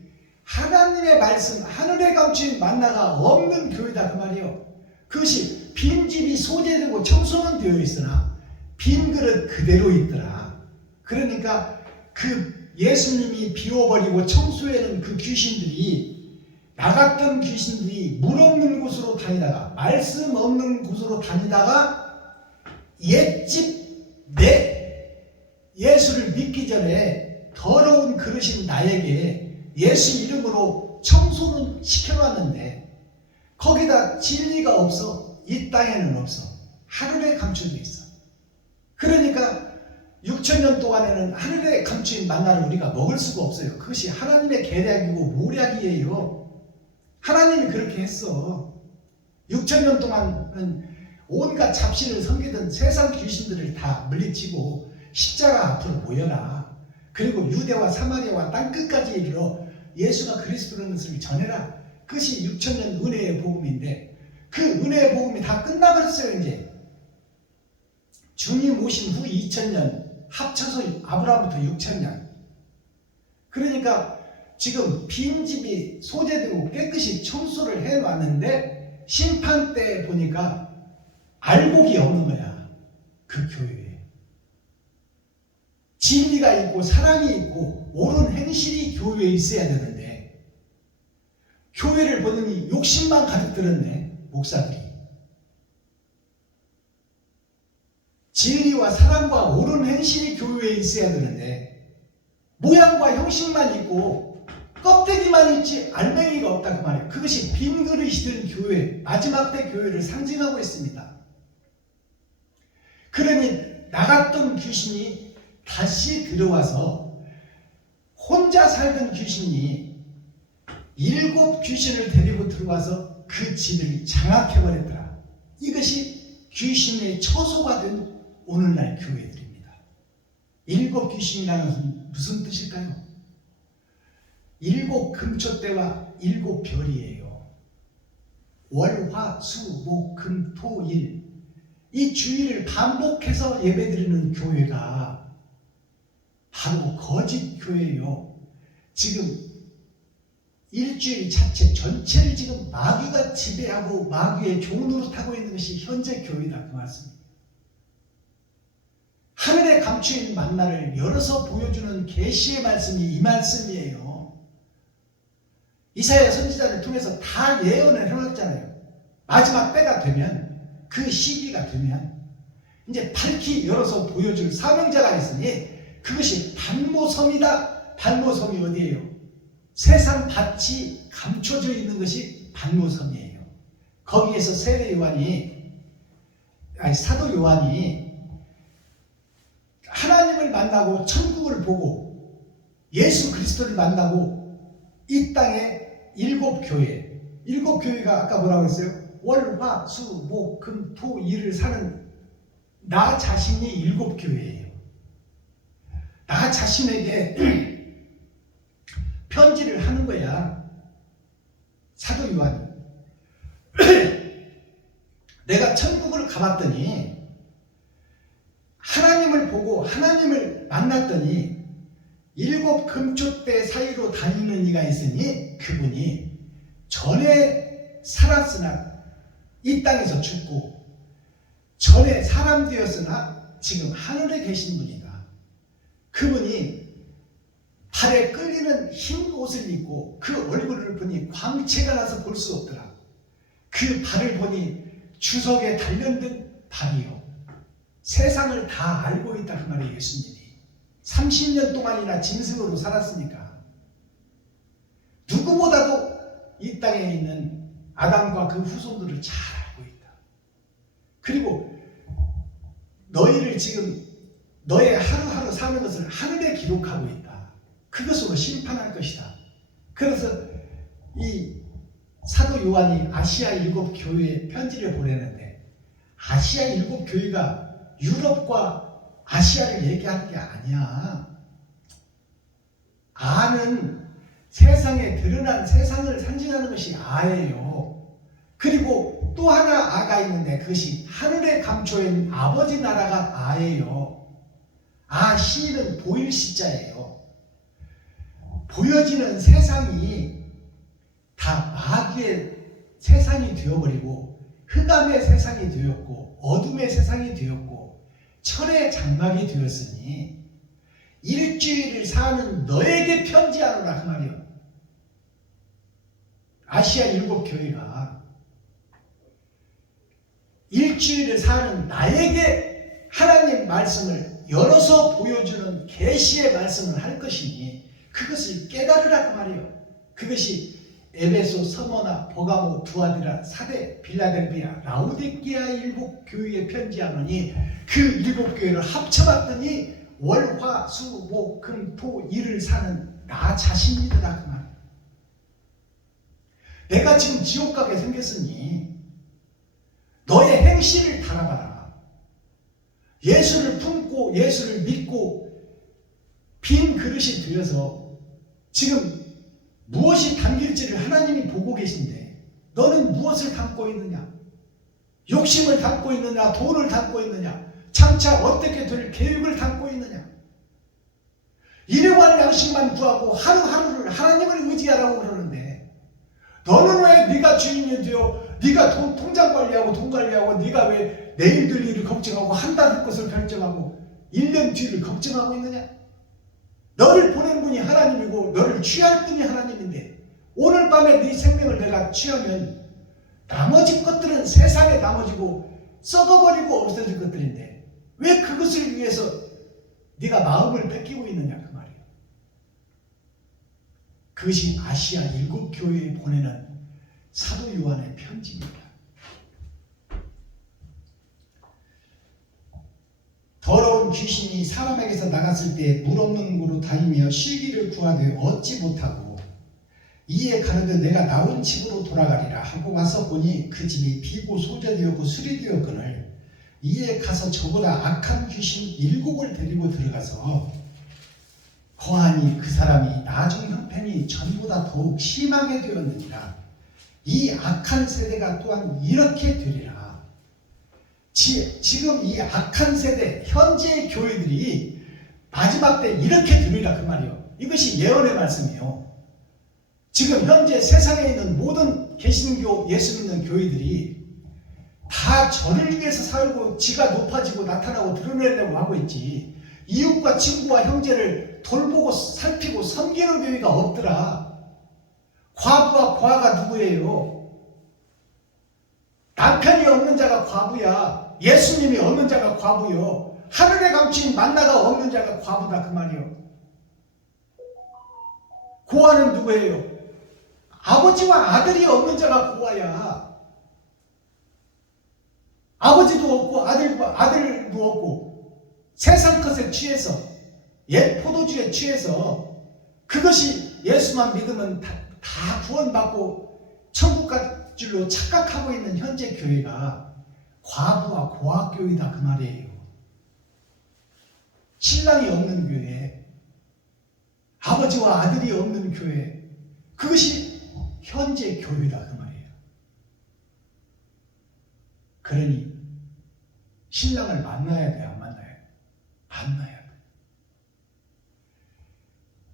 하나님의 말씀, 하늘에 감추인 만나가 없는 교회다 그 말이에요. 그것이 빈집이 소재되고 청소는 되어 있으나 빈 그릇 그대로 있더라. 그러니까 그 예수님이 비워버리고 청소해놓은 그 귀신들이, 나갔던 귀신들이 물 없는 곳으로 다니다가, 말씀 없는 곳으로 다니다가 옛집 내 예수를 믿기 전에 더러운 그릇인 나에게 예수 이름으로 청소는 시켜놨는데, 거기다 진리가 없어. 이 땅에는 없어. 하늘에 감춰져 있어. 그러니까 6,000년 동안에는 하늘에 감추인 만나를 우리가 먹을 수가 없어요. 그것이 하나님의 계략이고 모략이에요. 하나님이 그렇게 했어. 6,000년 동안은 온갖 잡신을 섬기던 세상 귀신들을 다 물리치고 십자가 앞으로 모여라. 그리고 유대와 사마리아와 땅끝까지 이르러 예수가 그리스도라는 것을 전해라. 그것이 6,000년 은혜의 복음인데, 그 은혜의 복음이 다 끝나버렸어요. 이제 주님 오신 후 2000년 합쳐서 아브라함부터 6,000년. 그러니까 지금 빈집이 소재되고 깨끗이 청소를 해놨는데, 심판 때 보니까 알곡이 없는 거야. 그 교회에 진리가 있고 사랑이 있고 옳은 행실이 교회에 있어야 되는데, 교회를 보더니 욕심만 가득 들었네. 목사들이 진리와 사랑과 옳은 행실이 교회에 있어야 되는데, 모양과 형식만 있고 껍데기만 있지 알맹이가 없다 그 말이에요. 그것이 빈 그릇이 된 교회, 마지막 때 교회를 상징하고 있습니다. 그러니 나갔던 귀신이 다시 들어와서, 혼자 살던 귀신이 7 귀신을 데리고 들어와서 그 집을 장악해버렸더라. 이것이 귀신의 처소가 된 오늘날 교회들입니다. 7 귀신이라는 것은 무슨 뜻일까요? 7 금초대와 7 별이에요. 월, 화, 수, 목, 금, 토, 일. 이 주일을 반복해서 예배드리는 교회가 바로 거짓 교회예요. 지금 일주일 자체 전체를 지금 마귀가 지배하고 마귀의 종으로 타고 있는 것이 현재 교회다 그 말씀입니다. 하늘에 감추인 만나를 열어서 보여주는 계시의 말씀이 이 말씀이에요. 이사야 선지자를 통해서 다 예언을 해놨잖아요. 마지막 때가 되면, 그 시기가 되면 이제 밝히 열어서 보여줄 사명자가 있으니 그것이 반모섬이다. 반모섬이 어디예요? 세상 밭이 감춰져 있는 것이 반모섬이에요. 거기에서 사도 요한이 하나님을 만나고 천국을 보고 예수 그리스도를 만나고 이 땅에 7 교회가 아까 뭐라고 했어요? 월, 화, 수, 목, 금, 토, 일을 사는 나 자신이 7 교회예요. 나 자신에게 편지를 하는 거야. 사도 요한이. 내가 천국을 가봤더니, 하나님을 보고 하나님을 만났더니 7 금초대 사이로 다니는 이가 있으니, 그분이 전에 살았으나 이 땅에서 죽고 전에 사람 되었으나 지금 하늘에 계신 분이다. 그분이 발에 끌리는 흰 옷을 입고 그 얼굴을 보니 광채가 나서 볼 수 없더라. 그 발을 보니 주석에 단련된 발이요. 세상을 다 알고 있다 그 말이에요. 예수님이 30년 동안이나 짐승으로 살았으니까 누구보다도 이 땅에 있는 아담과 그 후손들을 잘 알고 있다. 그리고 너희를 지금 너의 하루하루 사는 것을 하늘에 기록하고 있다. 그것으로 심판할 것이다. 그래서 이 사도 요한이 아시아 7교회에 편지를 보내는데 아시아 7교회가 유럽과 아시아를 얘기하는 게 아니야. 아는 세상에 드러난 세상을 상징하는 것이 아예요. 그리고 또 하나 아가 있는데 그것이 하늘에 감춰인 아버지 나라가 아예요. 아, 시는 보일 시자예요. 보여지는 세상이 다 마귀의 세상이 되어버리고 흑암의 세상이 되었고 어둠의 세상이 되었고 철의 장막이 되었으니 일주일을 사는 너에게 편지하노라 그 말이요. 아시아 7교회가 일주일을 사는 나에게 하나님 말씀을 열어서 보여주는 계시의 말씀을 할 것이니 그것을 깨달으라 그 말이요. 그것이 에베소, 서머나, 버가모, 두아디라, 사대, 빌라델비아, 라우디게아 7교회에 편지하노니 그 7교회를 합쳐봤더니 월, 화, 수, 목, 금, 토, 일을 사는 나 자신이더라 그 말. 내가 지금 지옥 가게 생겼으니 너의 행실을 달아봐라. 예수를 품고 예수를 믿고 빈 그릇이 되어서 지금 무엇이 담길지를 하나님이 보고 계신데 너는 무엇을 담고 있느냐? 욕심을 담고 있느냐? 돈을 담고 있느냐? 장차 어떻게 될 계획을 담고 있느냐? 일용할 양식만 구하고 하루하루를 하나님을 의지하라고 그러는데 너는 왜 네가 주인이 되어 네가 통장 관리하고 돈 관리하고 네가 왜 내일 될 일을 걱정하고 한 달 후 것을 결정하고 1년 뒤를 걱정하고 있느냐? 너를 보낸 분이 하나님이고 너를 취할 분이 하나님인데 오늘 밤에 네 생명을 내가 취하면 나머지 것들은 세상에 나머지고 썩어버리고 없어질 것들인데 왜 그것을 위해서 네가 마음을 뺏기고 있느냐 그 말이에요. 그것이 아시아 7교회에 보내는 사도 요한의 편지입니다. 더러운 귀신이 사람에게서 나갔을 때 물 없는 곳으로 다니며 쉬기를 구하되 얻지 못하고 이에 가로되 내가 나온 집으로 돌아가리라 하고 와서 보니 그 집이 비고 소재되었고 수리되었거늘 이에 가서 저보다 악한 귀신 7을 데리고 들어가서 거하니 그 사람이 나중 형편이 전보다 더욱 심하게 되었느니라. 이 악한 세대가 또한 이렇게 되리라. 지금 이 악한 세대 현재의 교회들이 마지막 때 이렇게 되리라 그 말이에요. 이것이 예언의 말씀이에요. 지금 현재 세상에 있는 모든 개신교 예수 믿는 교회들이 다 저를 위해서 살고 지가 높아지고 나타나고 드러내려고 하고 있지 이웃과 친구와 형제를 돌보고 살피고 섬기는 교회가 없더라. 과부와 고아가 누구예요? 남편이 없는 자가 과부야. 예수님이 없는 자가 과부요. 하늘에 감춘 만나가 없는 자가 과부다 그 말이요. 고아는 누구예요? 아버지와 아들이 없는 자가 고아야. 아버지도 없고 아들도 없고 세상 것에 취해서 옛 포도주에 취해서 그것이 예수만 믿으면 다 구원받고 천국 갈 줄로 착각하고 있는 현재 교회가 과부와 고아교회다 그 말이에요. 신랑이 없는 교회, 아버지와 아들이 없는 교회, 그것이 현재 교회다 그 말이에요. 그러니 신랑을 만나야 돼, 안 만나야 돼? 만나야 돼.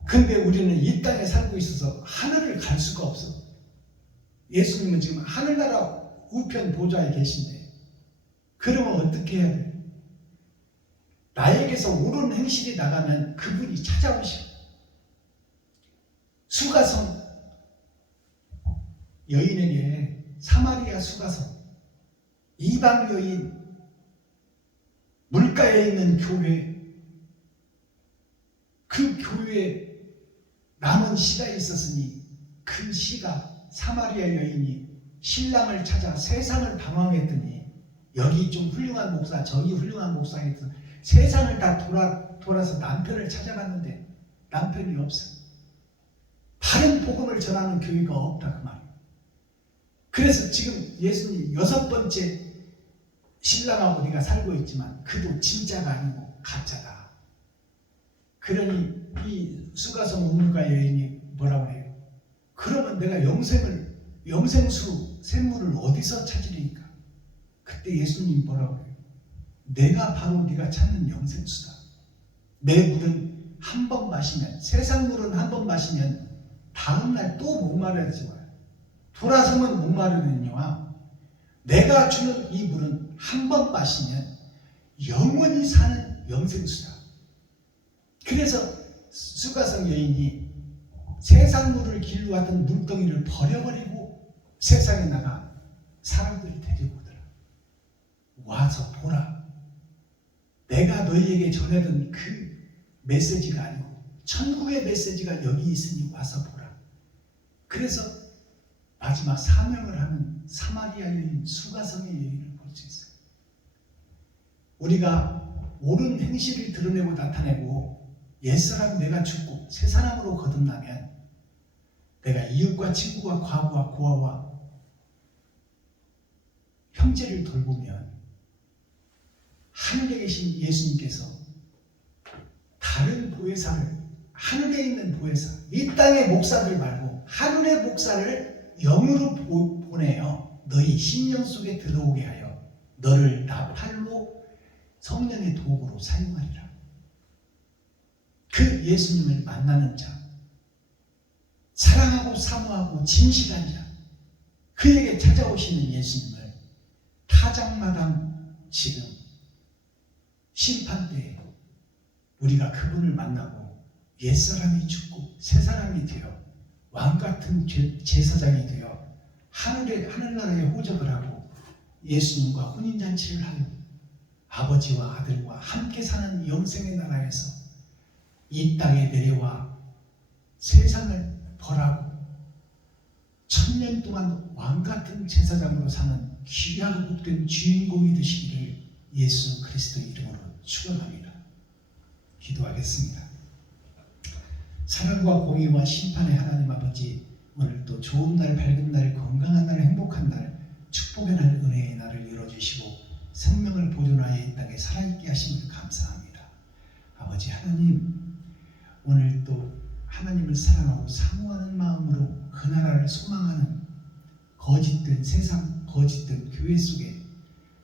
근데 우리는 이 땅에 살고 있어서 하늘을 갈 수가 없어. 예수님은 지금 하늘나라 우편 보좌에 계신데 그러면 어떻게 해야 돼? 나에게서 옳은 행실이 나가면 그분이 찾아오셔. 수가성 여인에게 사마리아 수가성 이방 여인 물가에 있는 교회 그 교회에 남은 시가 있었으니 그 시가 사마리아 여인이 신랑을 찾아 세상을 방황했더니 여기 좀 훌륭한 목사 저기 훌륭한 목사가 있어 세상을 다 돌아서 남편을 찾아갔는데 남편이 없어. 바른 복음을 전하는 교회가 없다 그 말이에요. 그래서 지금 예수님 6번째 신랑하고 네가 살고 있지만 그도 진짜가 아니고 가짜다. 그러니 이 수가성 우물가 여인이 뭐라고 해요? 그러면 내가 영생수 샘물을 어디서 찾으리까? 그때 예수님이 뭐라고 해요? 내가 바로 네가 찾는 영생수다. 내 물은 한 번 마시면, 세상 물은 한 번 마시면 다음날 또 목마르지 마요. 돌아서면 목마르느니와 내가 주는 이 물은 한 번 마시면 영원히 사는 영생수다. 그래서 수가성 여인이 세상 물을 길러 왔던 물덩이를 버려버리고 세상에 나가 사람들을 데리고 오더라. 와서 보라. 내가 너희에게 전하던 그 메시지가 아니고 천국의 메시지가 여기 있으니 와서 보라. 그래서 마지막 사명을 하는 사마리아 여인, 수가성의 여인을 볼 수 있어요. 우리가 옳은 행실을 드러내고 나타내고 옛사람 내가 죽고 새 사람으로 거듭나면 내가 이웃과 친구와 과부와 고아와 형제를 돌보면 하늘에 계신 예수님께서 다른 보혜사를, 하늘에 있는 보혜사, 이 땅의 목사들 말고 하늘의 목사를 영으로 보내어 너희 심령 속에 들어오게 하여 너를 나팔로 성령의 도구로 사용하리라. 그 예수님을 만나는 자, 사랑하고 사모하고 진실한 자, 그에게 찾아오시는 예수님을 타작마당 지금 심판때에 우리가 그분을 만나고 옛사람이 죽고 새사람이 되어 왕같은 제사장이 되어 하늘나라에 호적을 하고 예수님과 혼인잔치를 하여 아버지와 아들과 함께 사는 영생의 나라에서 이 땅에 내려와 세상을 벌하고 1000년 동안 왕같은 제사장으로 사는 귀하고 복된 주인공이 되시기를 예수 그리스도 이름으로 축원합니다. 기도하겠습니다. 사랑과 공의와 심판의 하나님 아버지, 오늘도 좋은 날, 밝은 날, 건강한 날, 행복한 날, 축복의 날, 은혜의 날을 열어주시고 생명을 보존하여 이 땅에 살아있게 하심을 감사합니다. 아버지 하나님, 오늘도 하나님을 사랑하고 사모하는 마음으로 그 나라를 소망하는 거짓된 세상, 거짓된 교회 속에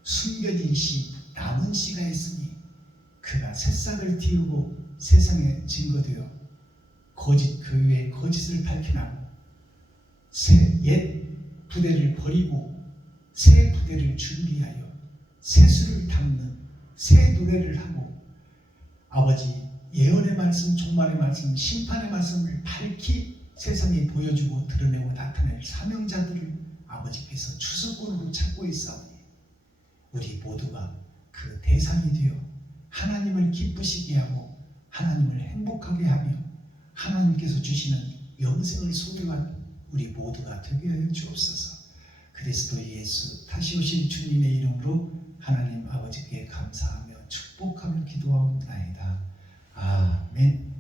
숨겨진 씨, 남은 씨가 있으니 그가 새싹을 틔우고 세상에 증거되어 거짓 교회의 거짓을 밝혀나고 옛 부대를 버리고 새 부대를 준비하여 새수를 담는 새 노래를 하고 아버지 예언의 말씀, 종말의 말씀, 심판의 말씀을 밝히 세상에 보여주고 드러내고 나타낼 사명자들을 아버지께서 추수꾼으로 찾고 있사오니 우리 모두가 그 대상이 되어 하나님을 기쁘시게 하고 하나님을 행복하게 하며 하나님께서 주시는 영생을 소유한 우리 모두가 되게 하여 주옵소서. 그리스도 예수 다시 오실 주님의 이름으로 하나님 아버지께 감사하며 축복하며 기도하옵나이다. 아멘.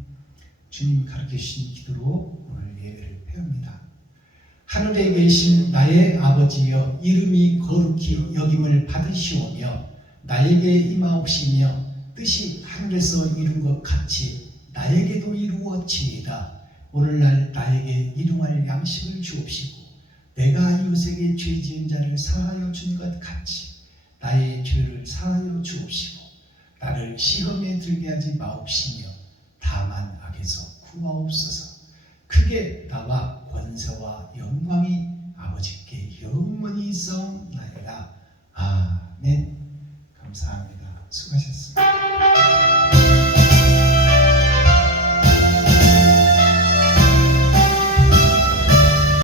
주님 가르쳐 주신 기도로 오늘 예배를 폐합니다. 하늘에 계신 나의 아버지여, 이름이 거룩히 여김을 받으시오며 나에게 임하옵시며 뜻이 하늘에서 이룬 것 같이 나에게도 이루어지이다. 오늘날 나에게 일용할 양식을 주옵시고 내가 이웃에게 죄 지은 자를 사하여 준 것 같이 나의 죄를 사하여 주옵시고 나를 시험에 들게 하지 마옵시며 다만 악에서 구하옵소서. 크게 나와 권세와 영광이 아버지께 영원히 있사옵나이다.